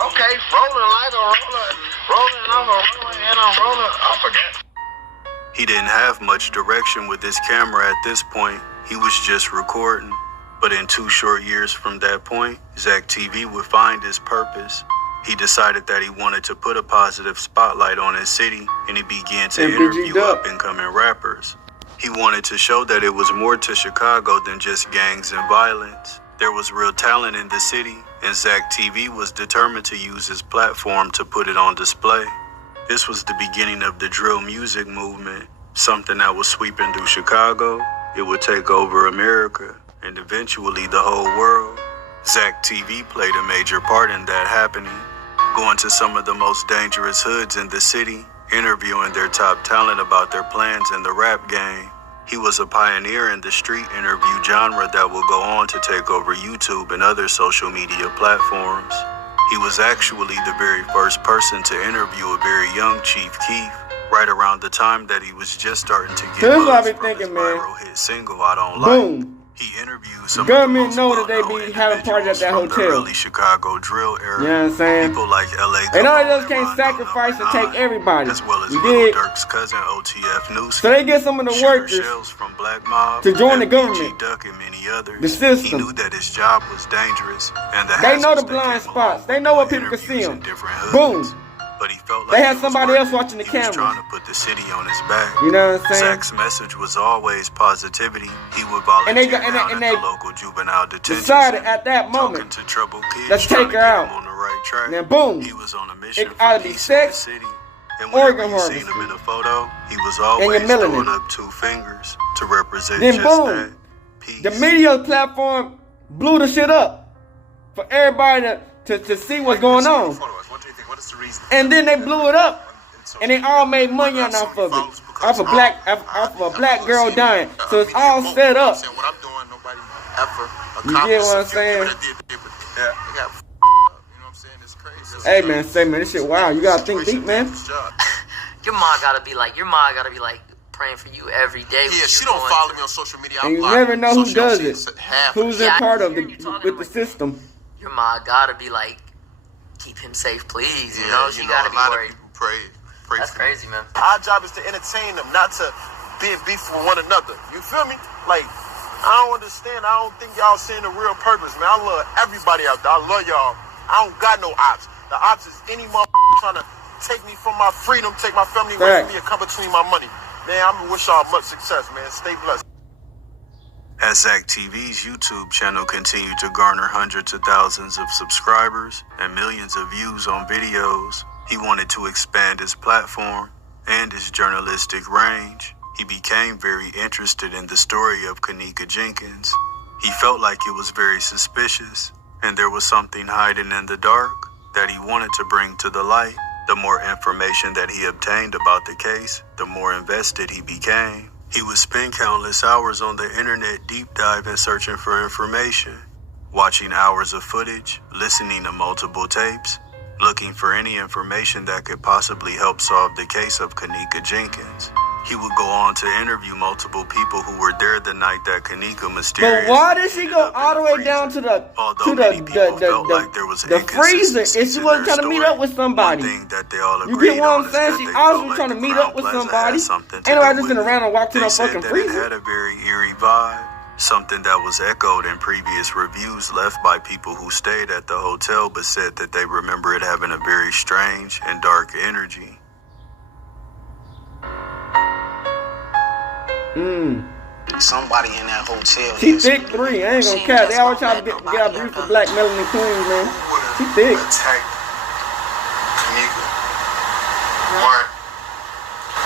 Okay, rolling like a roller, rolling off a roller, and I'm rolling. I forget. He didn't have much direction with his camera at this point. He was just recording. But in 2 short years from that point, Zach TV would find his purpose. He decided that he wanted to put a positive spotlight on his city, and he began to interview up-and-coming rappers. He wanted to show that it was more to Chicago than just gangs and violence. There was real talent in the city, and Zach TV was determined to use his platform to put it on display. This was the beginning of the drill music movement, something that was sweeping through Chicago. It would take over America, and eventually the whole world. Zach TV played a major part in that happening, going to some of the most dangerous hoods in the city, interviewing their top talent about their plans in the rap game. He was a pioneer in the street interview genre that will go on to take over YouTube and other social media platforms. He was actually the very first person to interview a very young Chief Keef, right around the time that he was just starting to get buzz from his viral hit single, I Don't Like. Boom. He interviewed some government know that they be having parties at that hotel. The early Chicago drill era. You know what I'm saying? People like LA. And all of us can't sacrifice and take everybody. As well as we Little did. Dirk's cousin OTF News. So they get some of the workers from Black Mob, to join the government. Duck and many others. The system. He knew that his job was dangerous, and they know the blind spots. They know what people can see them. Boom. But he felt like they had somebody else watching the camera. Trying to put the city on his back. You know what I'm saying? Zach's message was always positivity. He would volunteer at the local juvenile detention decided at that moment, to troubled kids, let's take her out. On the right track. Now boom, he was on a mission it ought to be sex, organ harvesting. Seen him in a photo, he was always throwing up 2 fingers to represent then just boom, that. Peace. The media platform blew the shit up for everybody to see what's going on. And then they blew it up, and they all made money off of it, off of a black girl dying. So it's all set up. You get what I'm saying? Hey man, this shit wild. You gotta think deep, man. Your mom gotta be like praying for you every day. Yeah, she don't follow me on social media. And you never know who does it, who's in part of with the system. Your mom gotta be like, keep him safe, please. You know, she gotta be worried. Pray That's crazy, man. Our job is to entertain them, not to be in beef with one another. You feel me? Like, I don't understand. I don't think y'all seeing the real purpose, man. I love everybody out there. I love y'all. I don't got no ops. The ops is any motherfucker trying to take me from my freedom, take my family away from me, and come between my money. Man, I'm gonna wish y'all much success, man. Stay blessed. As Zach TV's YouTube channel continued to garner hundreds of thousands of subscribers and millions of views on videos, he wanted to expand his platform and his journalistic range. He became very interested in the story of Kenneka Jenkins. He felt like it was very suspicious, and there was something hiding in the dark that he wanted to bring to the light. The more information that he obtained about the case, the more invested he became. He would spend countless hours on the internet deep diving searching for information, watching hours of footage, listening to multiple tapes, looking for any information that could possibly help solve the case of Kenneka Jenkins. He would go on to interview multiple people who were there the night that Kenneka mysteriously. But why did she go all the way down to the freezer if she wasn't trying to meet up with somebody? You get what I'm saying? She also was trying to meet up with somebody. Ain't nobody just sitting around and walk to the fucking freezer. It had a very eerie vibe, something that was echoed in previous reviews left by people who stayed at the hotel but said that they remember it having a very strange and dark energy. Somebody in that hotel. She thick 3. I ain't gonna care. They always try to get a beautiful black melanin queen, man. She thick. Attacked Kenneka, Mark,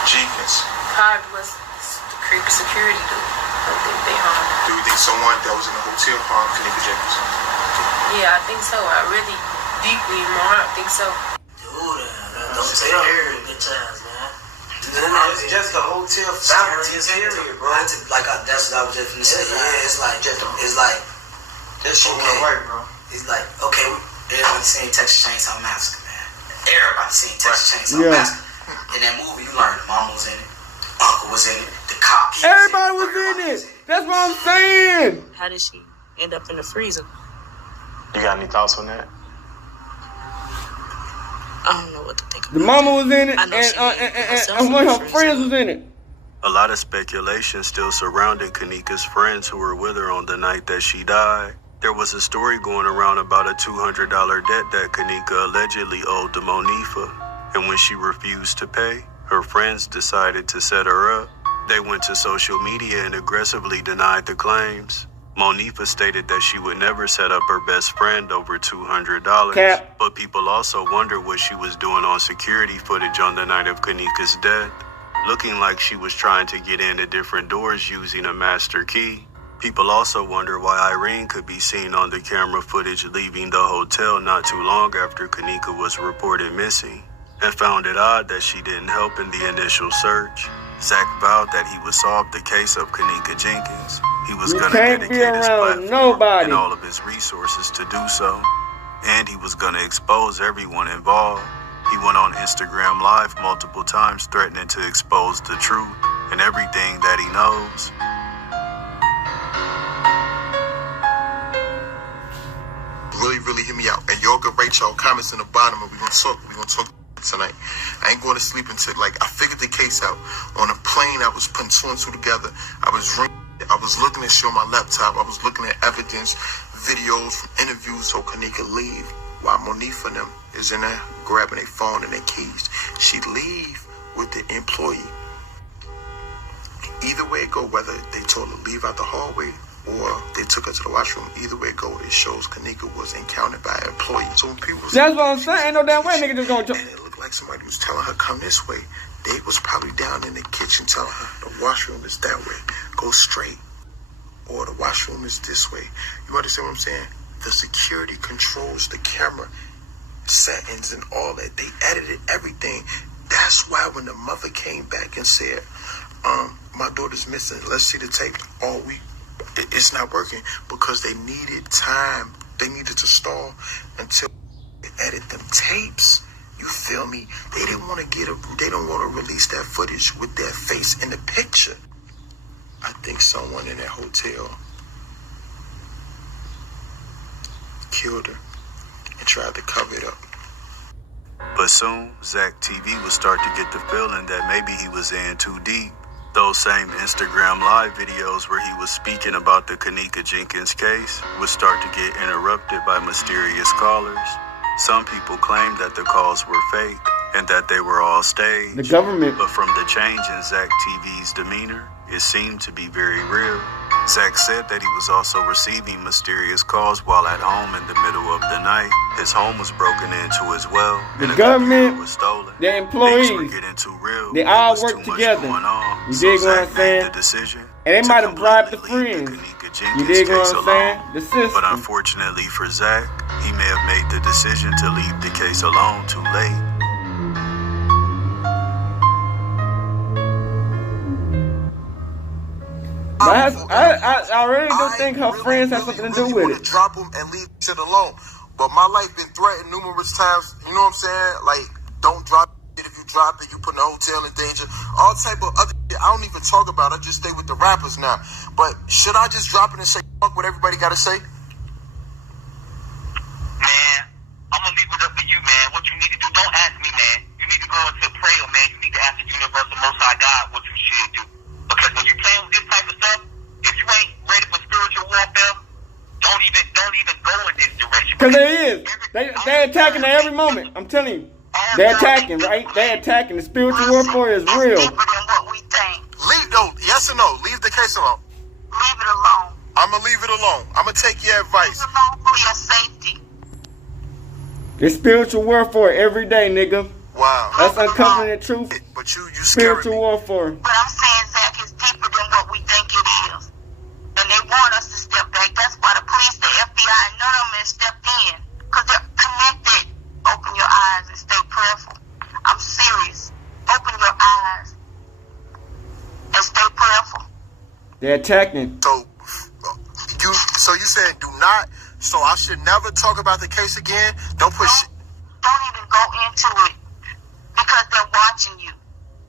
Jenkins. Probably was the creepy security dude. Do you think someone that was in the hotel harmed Kenneka Jenkins? Yeah, I think so. I really deeply in my heart think so. Dude, don't say that. Good times, man. It's just the hotel family interior, bro. That's what I was just gonna say. Yeah, it's like that shit went away, bro. It's like, okay, everybody seen Texas Chainsaw Massacre, man. Everybody seen Texas Chainsaw Massacre. In that movie, you learned the mama was in it, uncle was in it, the cop. Everybody was in it. That's what I'm saying. How did she end up in the freezer? You got any thoughts on that? I don't know what to think. The mama was in it, and one of her friends was in it. A lot of speculation still surrounded Kenneka's friends who were with her on the night that she died. There was a story going around about a $200 debt that Kenneka allegedly owed to Monifa, and when she refused to pay, her friends decided to set her up. They went to social media and aggressively denied the claims. Monifa stated that she would never set up her best friend over $200, but people also wonder what she was doing on security footage on the night of Kenneka's death, looking like she was trying to get into different doors using a master key. People also wonder why Irene could be seen on the camera footage leaving the hotel not too long after Kenneka was reported missing, and found it odd that she didn't help in the initial search. Zach vowed that he would solve the case of Kenneka Jenkins. He was going to dedicate his platform and all of his resources to do so. And he was going to expose everyone involved. He went on Instagram Live multiple times threatening to expose the truth and everything that he knows. Really hit me out. And y'all can rate y'all comments in the bottom, and we're gonna talk tonight. I ain't going to sleep until I figured the case out. On a plane, I was putting 2 and 2 together. I was looking at shit on my laptop. I was looking at evidence, videos from interviews so Kenneka leave while Monifa and them is in there grabbing their phone and their keys. She leave with the employee. Either way it go, whether they told her to leave out the hallway or they took her to the washroom, either way it go, it shows Kenneka was encountered by an employee. So when people that's what I'm saying. Ain't no damn way nigga just gonna and it looked like somebody was telling her come this way. They was probably down in the kitchen telling her the washroom is that way. Go straight. Or the washroom is this way. You understand what I'm saying? The security controls the camera settings and all that. They edited everything. That's why when the mother came back and said, my daughter's missing, let's see the tape all week. It's not working because they needed time. They needed to stall until they edit them tapes. You feel me? They didn't want to they don't want to release that footage with their face in the picture. I think someone in that hotel killed her and tried to cover it up. But soon, Zach TV would start to get the feeling that maybe he was in too deep. Those same Instagram Live videos where he was speaking about the Kenneka Jenkins case would start to get interrupted by mysterious callers. Some people claimed that the calls were fake and that they were all staged. The government. But from the change in Zach TV's demeanor, it seemed to be very real. Zach said that he was also receiving mysterious calls while at home in the middle of the night. His home was broken into as well. The government, was stolen. the employees, they all work together. You dig what I'm saying? And they might have bribed the friends. You dig what I'm saying? The system. But unfortunately for Zach, he may have made the decision to leave the case alone too late. I really do think her friends have something to do with it. Drop them and leave shit alone. But my life been threatened numerous times. You know what I'm saying? Like, don't drop it. If you drop it, you put the hotel in danger. All type of other shit I don't even talk about. I just stay with the rappers now. But should I just drop it and say fuck what everybody got to say? Man, I'm gonna leave it up to you, man. What you need to do, don't ask me, man. You need to go into prayer, man. You need to ask the universal Most High God what you should do. Because when you playing with this type of stuff, if you ain't ready for spiritual warfare, don't even go in this direction. Because it is. They're attacking at every moment. I'm telling you. They're attacking, right? They're attacking. The spiritual warfare is real. Leave though, yes or no? Leave the case alone. Leave it alone. I'ma leave it alone. I'ma take your advice. Leave it alone for your safety. It's spiritual warfare every day, nigga. Wow. That's uncovering the truth. But you spiritual warfare. But I'm saying, Zach, is deeper than what we think it is. And they want us to step back. That's why the police, the FBI, and none of them have stepped in. Because they're connected. Open your eyes and stay prayerful. I'm serious. Open your eyes and stay prayerful. They're attacking. So you said do not. So I should never talk about the case again. Don't push. Don't even go into it because they're watching you.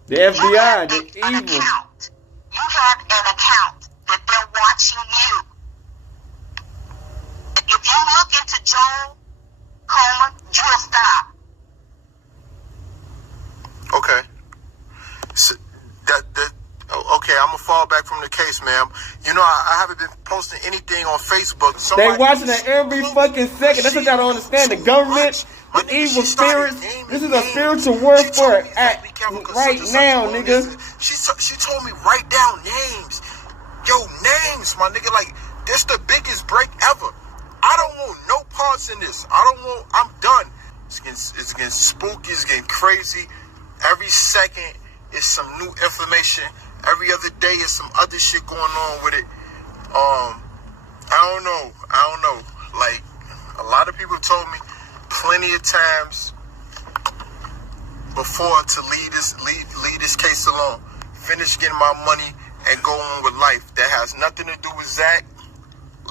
The FBI, the evil. Account. You have an account that they're watching you. If you look into Joel Coleman, you'll stop. Okay. So okay, I'm gonna fall back from the case, ma'am. You know, I haven't been posting anything on Facebook. They watching it every fucking second. That's what y'all don't understand. The government, the evil spirits. This is a spiritual warfare act right now, nigga. She told me write down names. Yo, names, my nigga. Like, this the biggest break ever. I don't want no parts in this. I'm done. It's getting spooky. It's getting crazy. Every second is some new information. Every other day is some other shit going on with it. I don't know. Like, a lot of people told me plenty of times before to leave this case alone. Finish getting my money and go on with life. That has nothing to do with Zach.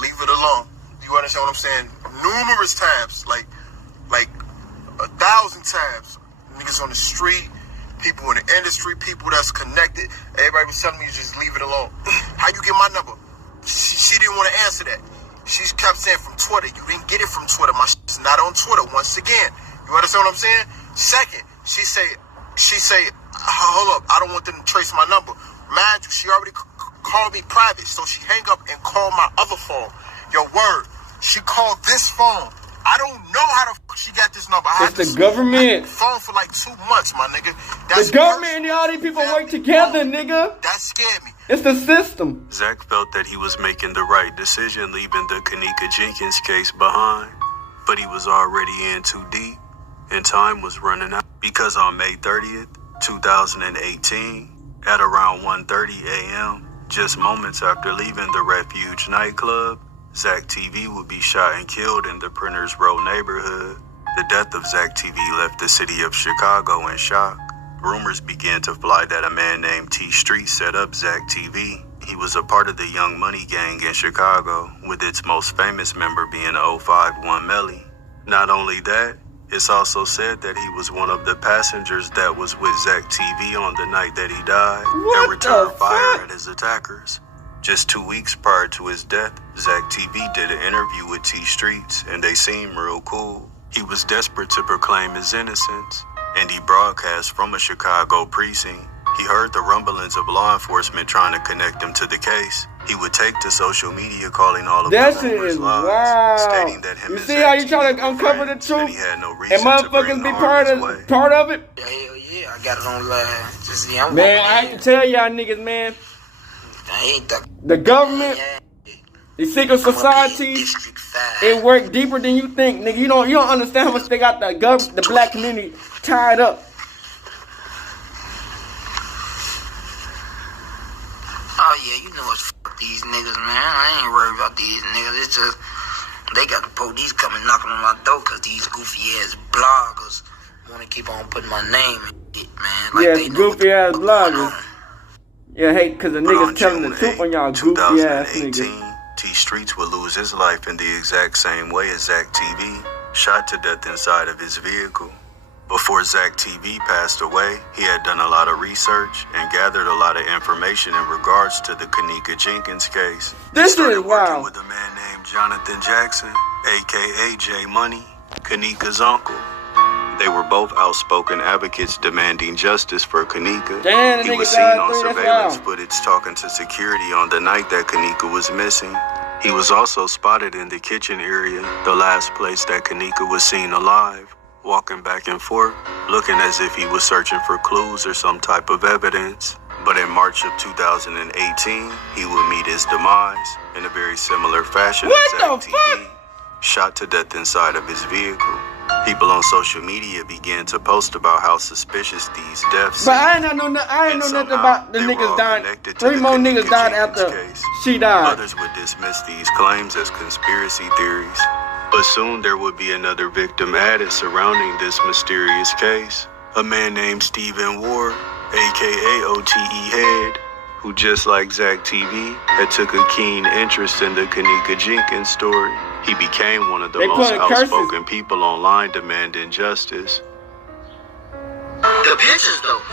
Leave it alone. You understand what I'm saying? Numerous times, like 1,000 times. Niggas on the street, people in the industry, people that's connected. Everybody was telling me just leave it alone. How you get my number? She didn't want to answer that. She kept saying from Twitter. You didn't get it from Twitter. My shit's not on Twitter. Once again, you understand what I'm saying? Second, she say, hold up, I don't want them to trace my number. Mind you, she already called me private, so she hang up and call my other phone. Yo, word, she called this phone. I don't know how the fuck she got this number. It's the government. Phone for like 2 months, my nigga. The government and all these people work together, nigga. That scared me. It's the system. Zach felt that he was making the right decision leaving the Kenneka Jenkins case behind, but he was already in too deep, and time was running out. Because on May 30th, 2018, at around 1:30 a.m., just moments after leaving the Refuge nightclub, Zach TV would be shot and killed in the Printers Row neighborhood. The death of Zach TV left the city of Chicago in shock. Rumors began to fly that a man named T Street set up Zach TV. He was a part of the Young Money gang in Chicago, with its most famous member being 051 Melly. Not only that, it's also said that he was one of the passengers that was with Zach TV on the night that he died and returned fire at his attackers. Just 2 weeks prior to his death, Zach TV did an interview with T Streets, and they seemed real cool. He was desperate to proclaim his innocence, and he broadcast from a Chicago precinct. He heard the rumblings of law enforcement trying to connect him to the case. He would take to social media calling all of that the shit rumors is lies, wow. stating that him you and see Zach how you TV try to were uncover the friends, truth? and he had no reason and motherfuckers be part of it? Hell yeah, I got it on live. Man, I can tell y'all niggas, man. The government, the secret society, it worked deeper than you think, nigga. You don't understand how much they got the black community tied up. Oh yeah, you know it's fuck these niggas, man. I ain't worried about these niggas. It's just they got the police coming knocking on my door because these goofy ass bloggers want to keep on putting my name in it, man. Like Yeah, they know goofy ass bloggers. Yeah, hey, because the niggas telling the truth on y'all goofy ass niggas. T Streets would lose his life in the exact same way as Zach TV, shot to death inside of his vehicle. Before Zach TV passed away, he had done a lot of research and gathered a lot of information in regards to the Kenneka Jenkins case. This he started is working wild. with a man named Jonathan Jackson, aka J Money, Kenneka's uncle. They were both outspoken advocates demanding justice for Kenneka. Damn, He was seen on surveillance footage talking to security on the night that Kenneka was missing. He was also spotted in the kitchen area, the last place that Kenneka was seen alive, walking back and forth, looking as if he was searching for clues or some type of evidence. But in March of 2018, he would meet his demise in a very similar fashion as Zach TV, shot to death inside of his vehicle. People on social media began to post about how suspicious these deaths But I ain't know nothing about the niggas dying. 3 more niggas died after she died. Others would dismiss these claims as conspiracy theories. But soon there would be another victim added surrounding this mysterious case. A man named Stephen Ward, aka OTE Head, who just like Zach TV, had took a keen interest in the Kenneka Jenkins story. He became one of the most outspoken people online demanding justice. The pictures though.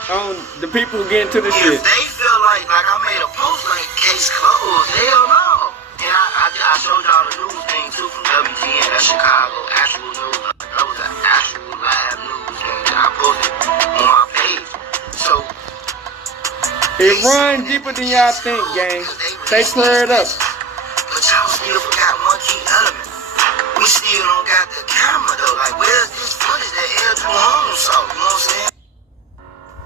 The people who get into this shit. If they feel like I made a post like case closed, hell no. And I showed y'all the news thing too from WTN, that's Chicago, actual news. That was an actual live news thing that I posted on my page. So it runs deeper than y'all think, gang. Stay cleared up. But y'all still forgot one key element. We still don't got the camera though. Like, where's this footage that L2 Holmes saw? You know what I'm saying?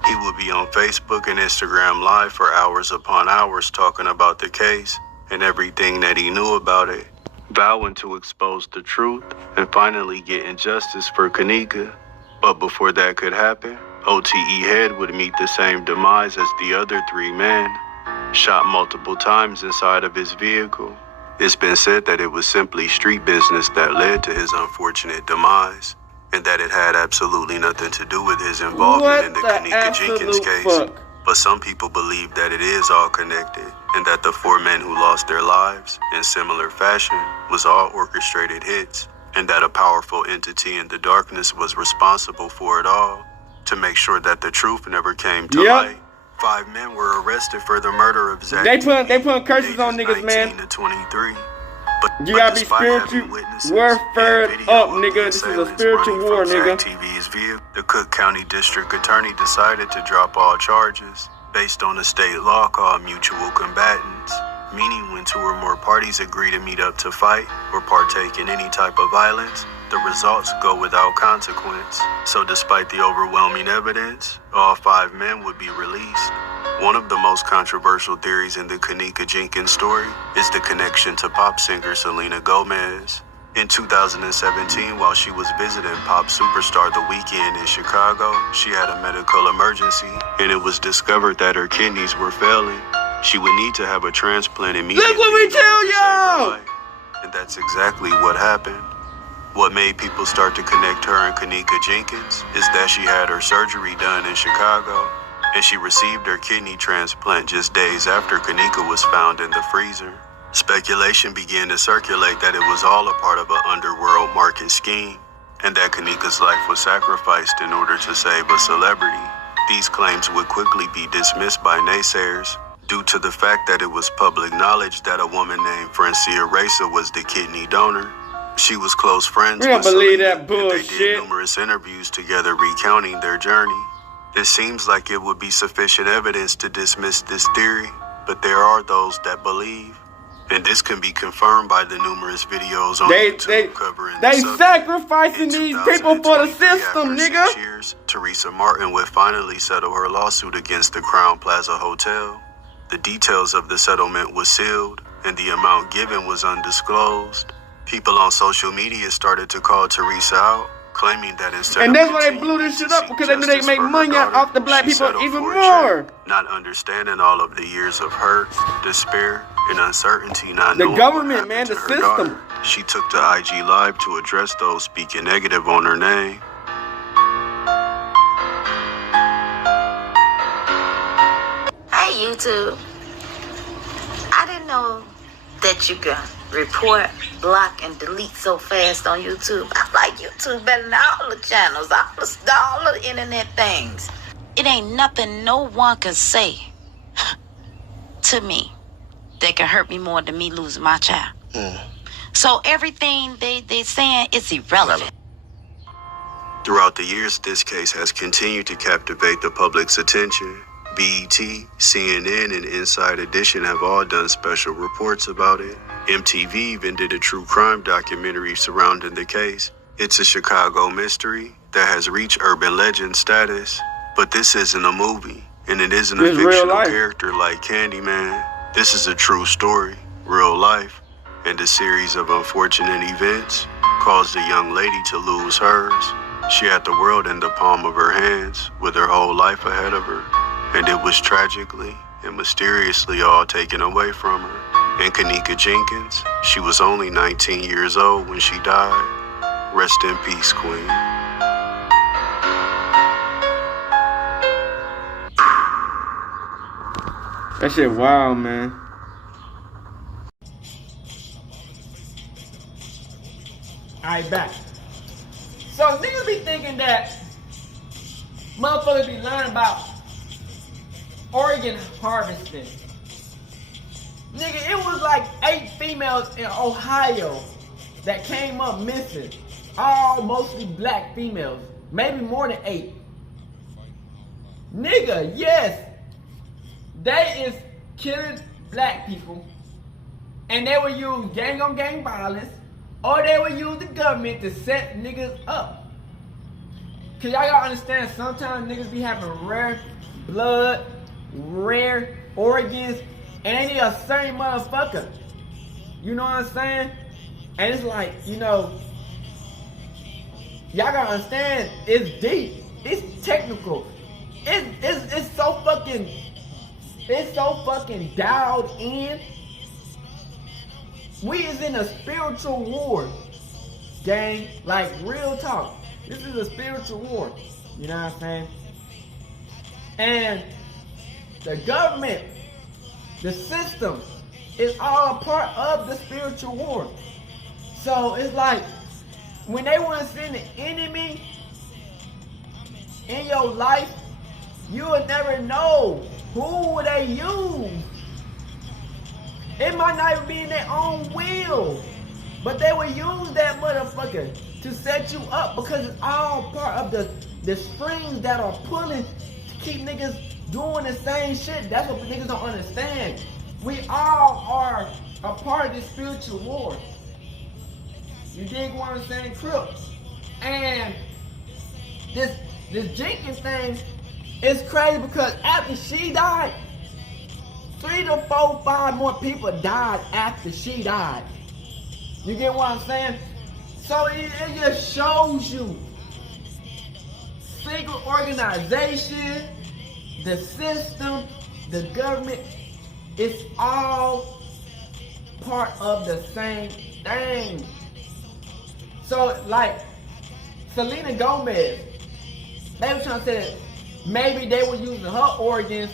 He would be on Facebook and Instagram Live for hours upon hours talking about the case and everything that he knew about it, vowing to expose the truth and finally getting justice for Kenneka. But before that could happen, OTE Head would meet the same demise as the other 3 men, shot multiple times inside of his vehicle. It's been said that it was simply street business that led to his unfortunate demise, and that it had absolutely nothing to do with his involvement in the Kenneka Jenkins case. But some people believe that it is all connected, and that the 4 men who lost their lives in similar fashion was all orchestrated hits, and that a powerful entity in the darkness was responsible for it all, to make sure that the truth never came to light. 5 men were arrested for the murder of Zach. They put curses on niggas, man. To 23. You gotta be spiritual warfare up, nigga. This is a spiritual war, nigga. TV's view, the Cook County District Attorney decided to drop all charges based on a state law called mutual combatants, meaning when 2 or more parties agree to meet up to fight or partake in any type of violence, the results go without consequence. So despite the overwhelming evidence, all 5 men would be released. One of the most controversial theories in the Kenneka Jenkins story is the connection to pop singer Selena Gomez. In 2017, while she was visiting pop superstar The Weeknd in Chicago, she had a medical emergency, and it was discovered that her kidneys were failing. She would need to have a transplant immediately. Look what we tell y'all! And that's exactly what happened. What made people start to connect her and Kenneka Jenkins is that she had her surgery done in Chicago, and she received her kidney transplant just days after Kenneka was found in the freezer. Speculation began to circulate that it was all a part of an underworld market scheme, and that Kenneka's life was sacrificed in order to save a celebrity. These claims would quickly be dismissed by naysayers due to the fact that it was public knowledge that a woman named Francia Reza was the kidney donor. She was close friends with Selena, and they did numerous interviews together recounting their journey. It seems like it would be sufficient evidence to dismiss this theory, but there are those that believe, and this can be confirmed by the numerous videos on YouTube covering they sacrificing these people for the system, nigga. 6 years, Teresa Martin would finally settle her lawsuit against the Crown Plaza Hotel. The details of the settlement was sealed, and the amount given was undisclosed. People on social media started to call Teresa out, claiming that instead and of that's why they blew this shit up, because they knew they make money off the black people even more. Not understanding all of the years of hurt, despair, and uncertainty. Not the knowing government, man, the system. Daughter. She took to IG Live to address those speaking negative on her name. Hey, YouTube. I didn't know that you can report, block, and delete so fast on YouTube. I like YouTube better than all the channels, all the internet things. It ain't nothing no one can say to me that can hurt me more than me losing my child. So everything they saying is irrelevant. Throughout the years, this case has continued to captivate the public's attention. BET, CNN, and Inside Edition have all done special reports about it. MTV even did a true crime documentary surrounding the case. It's a Chicago mystery that has reached urban legend status. But this isn't a movie, and it isn't a fictional character like Candyman. This is a true story, real life, and a series of unfortunate events caused a young lady to lose hers. She had the world in the palm of her hands with her whole life ahead of her. And it was tragically and mysteriously all taken away from her. And Kenneka Jenkins, she was only 19 years old when she died. Rest in peace, Queen. That shit wild, man. Alright, back. So niggas be thinking that motherfuckers be learning about organ harvesting. Nigga, it was like 8 females in Ohio that came up missing. All mostly black females. Maybe more than 8. Nigga, yes. They is killing black people. And they will use gang on gang violence. Or they will use the government to set niggas up. Cause y'all gotta understand, sometimes niggas be having rare blood, rare organs, and they a certain motherfucker. You know what I'm saying? And it's like, you know, y'all gotta understand, it's deep, it's technical, it's so fucking dialed in. We is in a spiritual war, gang. Like, real talk. This is a spiritual war. You know what I'm saying? And the government, the system, is all a part of the spiritual war. So it's like, when they want to send the enemy in your life, you will never know who they use. It might not even be in their own will, but they will use that motherfucker to set you up, because it's all part of the strings that are pulling to keep niggas doing the same shit. That's what niggas don't understand. We all are a part of this spiritual war. You dig what I'm saying, Crips? And this Jenkins thing is crazy, because after she died, 3 to 4, 5 more people died after she died. You get what I'm saying? So it just shows you single organization, the system, the government, it's all part of the same thing. So like Selena Gomez, they were trying to say that maybe they were using her organs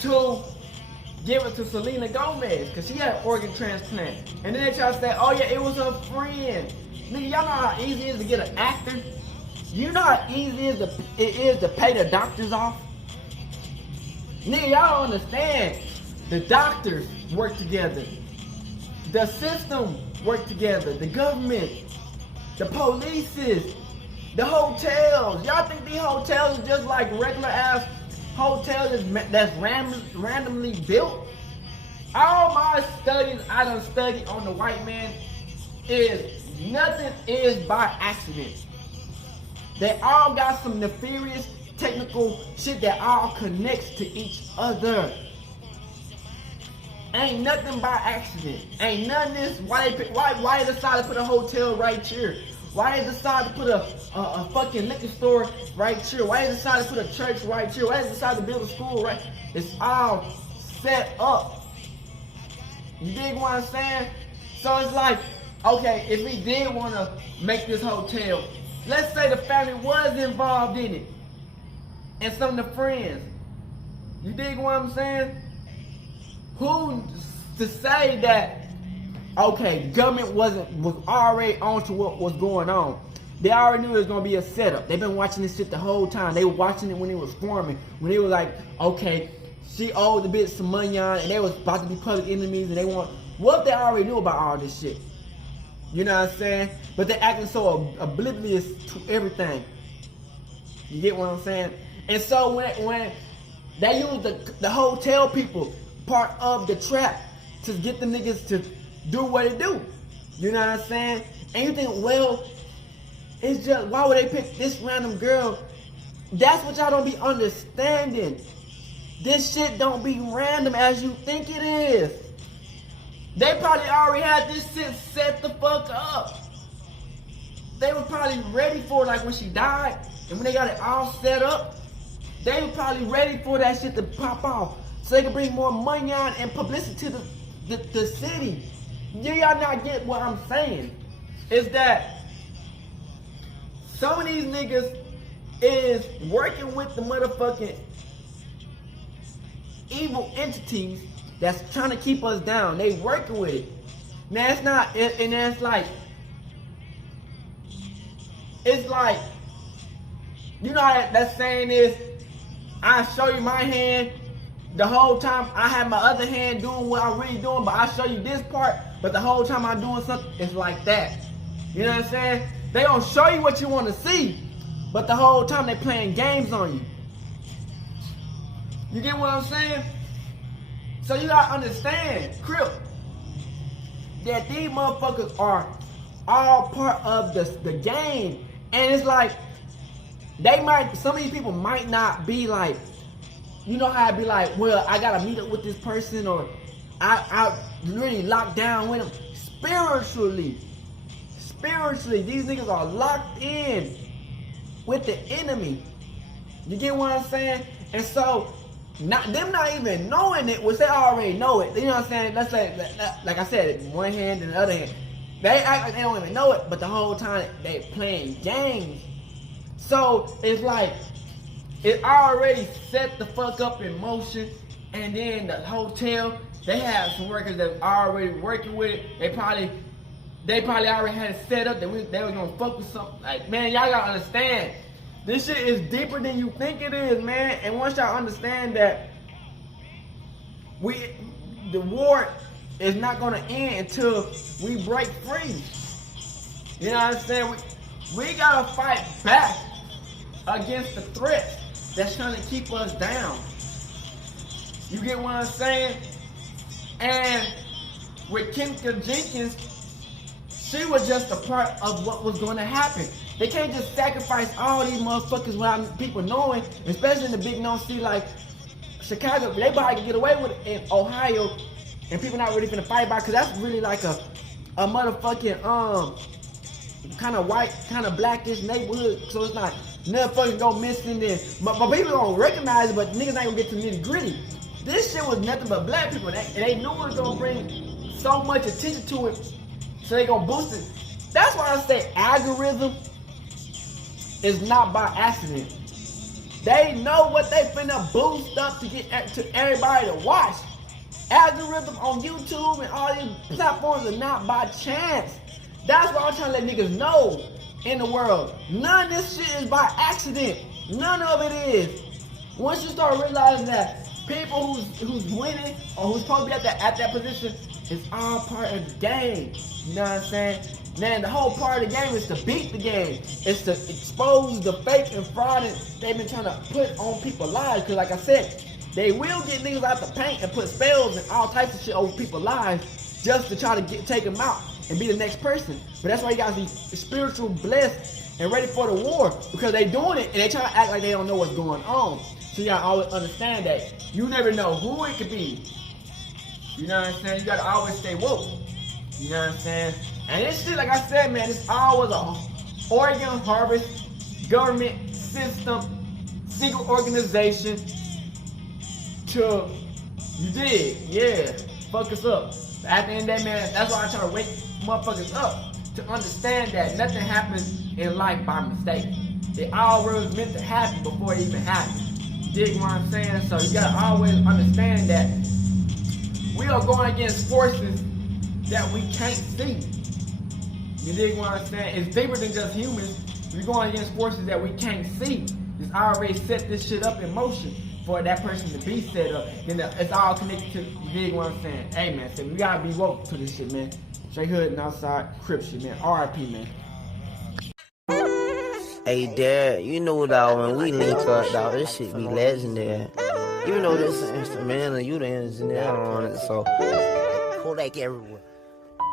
to give it to Selena Gomez, because she had an organ transplant. And then they try to say, oh yeah, it was her friend. Nigga, y'all know how easy it is to get an actor? You know how easy it is to pay the doctors off? Nigga, y'all don't understand. The doctors work together. The system work together. The government. The polices. The hotels. Y'all think these hotels are just like regular ass hotels that's randomly built? All my studies I done studied on the white man is nothing is by accident. They all got some nefarious technical shit that all connects to each other. Ain't nothing by accident. Ain't none of this. Why they decided to put a hotel right here? Why they decided to put a fucking liquor store right here? Why they decided to put a church right here? Why they decided to build a school right? It's all set up. You dig what I'm saying? So it's like, okay, if we did want to make this hotel, let's say the family was involved in it, and some of the friends. You dig what I'm saying? Who to say that, okay, government was already on to what was going on. They already knew it was going to be a setup. They've been watching this shit the whole time. They were watching it when it was forming. When they were like, okay, she owed the bitch some money on, and they was about to be public enemies, and they want, what if they already knew about all this shit? You know what I'm saying? But they're acting so oblivious to everything. You get what I'm saying? And so when they use the hotel people part of the trap to get the niggas to do what they do. You know what I'm saying? And you think, well, it's just, why would they pick this random girl? That's what y'all don't be understanding. This shit don't be random as you think it is. They probably already had this shit set the fuck up. They were probably ready for it, like when she died, and when they got it all set up, they were probably ready for that shit to pop off, so they can bring more money on and publicity to the city. Do y'all not get what I'm saying? Is that some of these niggas is working with the motherfucking evil entities that's trying to keep us down. They working with it. Now it's not, and it's like, you know how that saying is, I show you my hand the whole time I have my other hand doing what I'm really doing, but I show you this part, but the whole time I'm doing something, it's like that. You know what I'm saying? They don't show you what you want to see, but the whole time they playing games on you. You get what I'm saying? So you gotta understand, Crip, that these motherfuckers are all part of the game. And it's like, some of these people might not be like, you know how I'd be like, well, I gotta meet up with this person, or I really locked down with them. Spiritually, these niggas are locked in with the enemy. You get what I'm saying? And so, them not even knowing it, which they already know it. You know what I'm saying? Let's say, like I said, one hand and the other hand. They act like they don't even know it, but the whole time they playing games. So it's like, it already set the fuck up in motion, and then the hotel, they have some workers that are already working with it. They probably already had it set up that they was gonna fuck with something. Like, man, y'all gotta understand, this shit is deeper than you think it is, man. And once y'all understand that the war is not gonna end until we break free. You know what I'm saying? We gotta fight back against the threats that's trying to keep us down. You get what I'm saying? And with Kenneka Jenkins, she was just a part of what was going to happen. They can't just sacrifice all these motherfuckers without people knowing, especially in the big known city like Chicago. They probably can get away with it in Ohio, and people not really finna fight about it, because that's really like a motherfucking kind of white, kind of blackish neighborhood. So it's not nothing fucking go missing then. But people gonna recognize it, but niggas ain't gonna get to nitty gritty. This shit was nothing but black people, and they knew it was gonna bring so much attention to it, so they gonna boost it. That's why I say algorithm is not by accident. They know what they finna boost up to get to everybody to watch. Algorithm on YouTube and all these platforms are not by chance. That's why I'm trying to let niggas know in the world. None of this shit is by accident. None of it is. Once you start realizing that people who's winning or who's supposed to be at that position is all part of the game. You know what I'm saying? Then the whole part of the game is to beat the game. It's to expose the fake and fraud they've been trying to put on people's lives. Because like I said, they will get niggas out the paint and put spells and all types of shit over people's lives just to try to take them out and be the next person. But that's why you guys be spiritual blessed and ready for the war because they doing it and they try to act like they don't know what's going on. So you gotta always understand that you never know who it could be. You know what I'm saying? You gotta always stay woke. You know what I'm saying? And this shit, like I said, man, it's always a organ harvest government system, single organization to, you dig? Yeah, fuck us up. But at the end of the day, man, that's why I try to wake motherfuckers up to understand that nothing happens in life by mistake. It always was meant to happen before it even happened. You dig what I'm saying? So you gotta always understand that we are going against forces that we can't see. You dig what I'm saying? It's bigger than just humans. We're going against forces that we can't see. It's already set this shit up in motion for that person to be set up. Then it's all connected to, you dig what I'm saying? Hey man, so we gotta be woke to this shit, man. Straight hood and outside crip shit, man. RIP, man. Hey Dad, you know dog, when we link up, dog, this shit be legendary. You know this instrumental, you the engineer on it, so Kodak everywhere.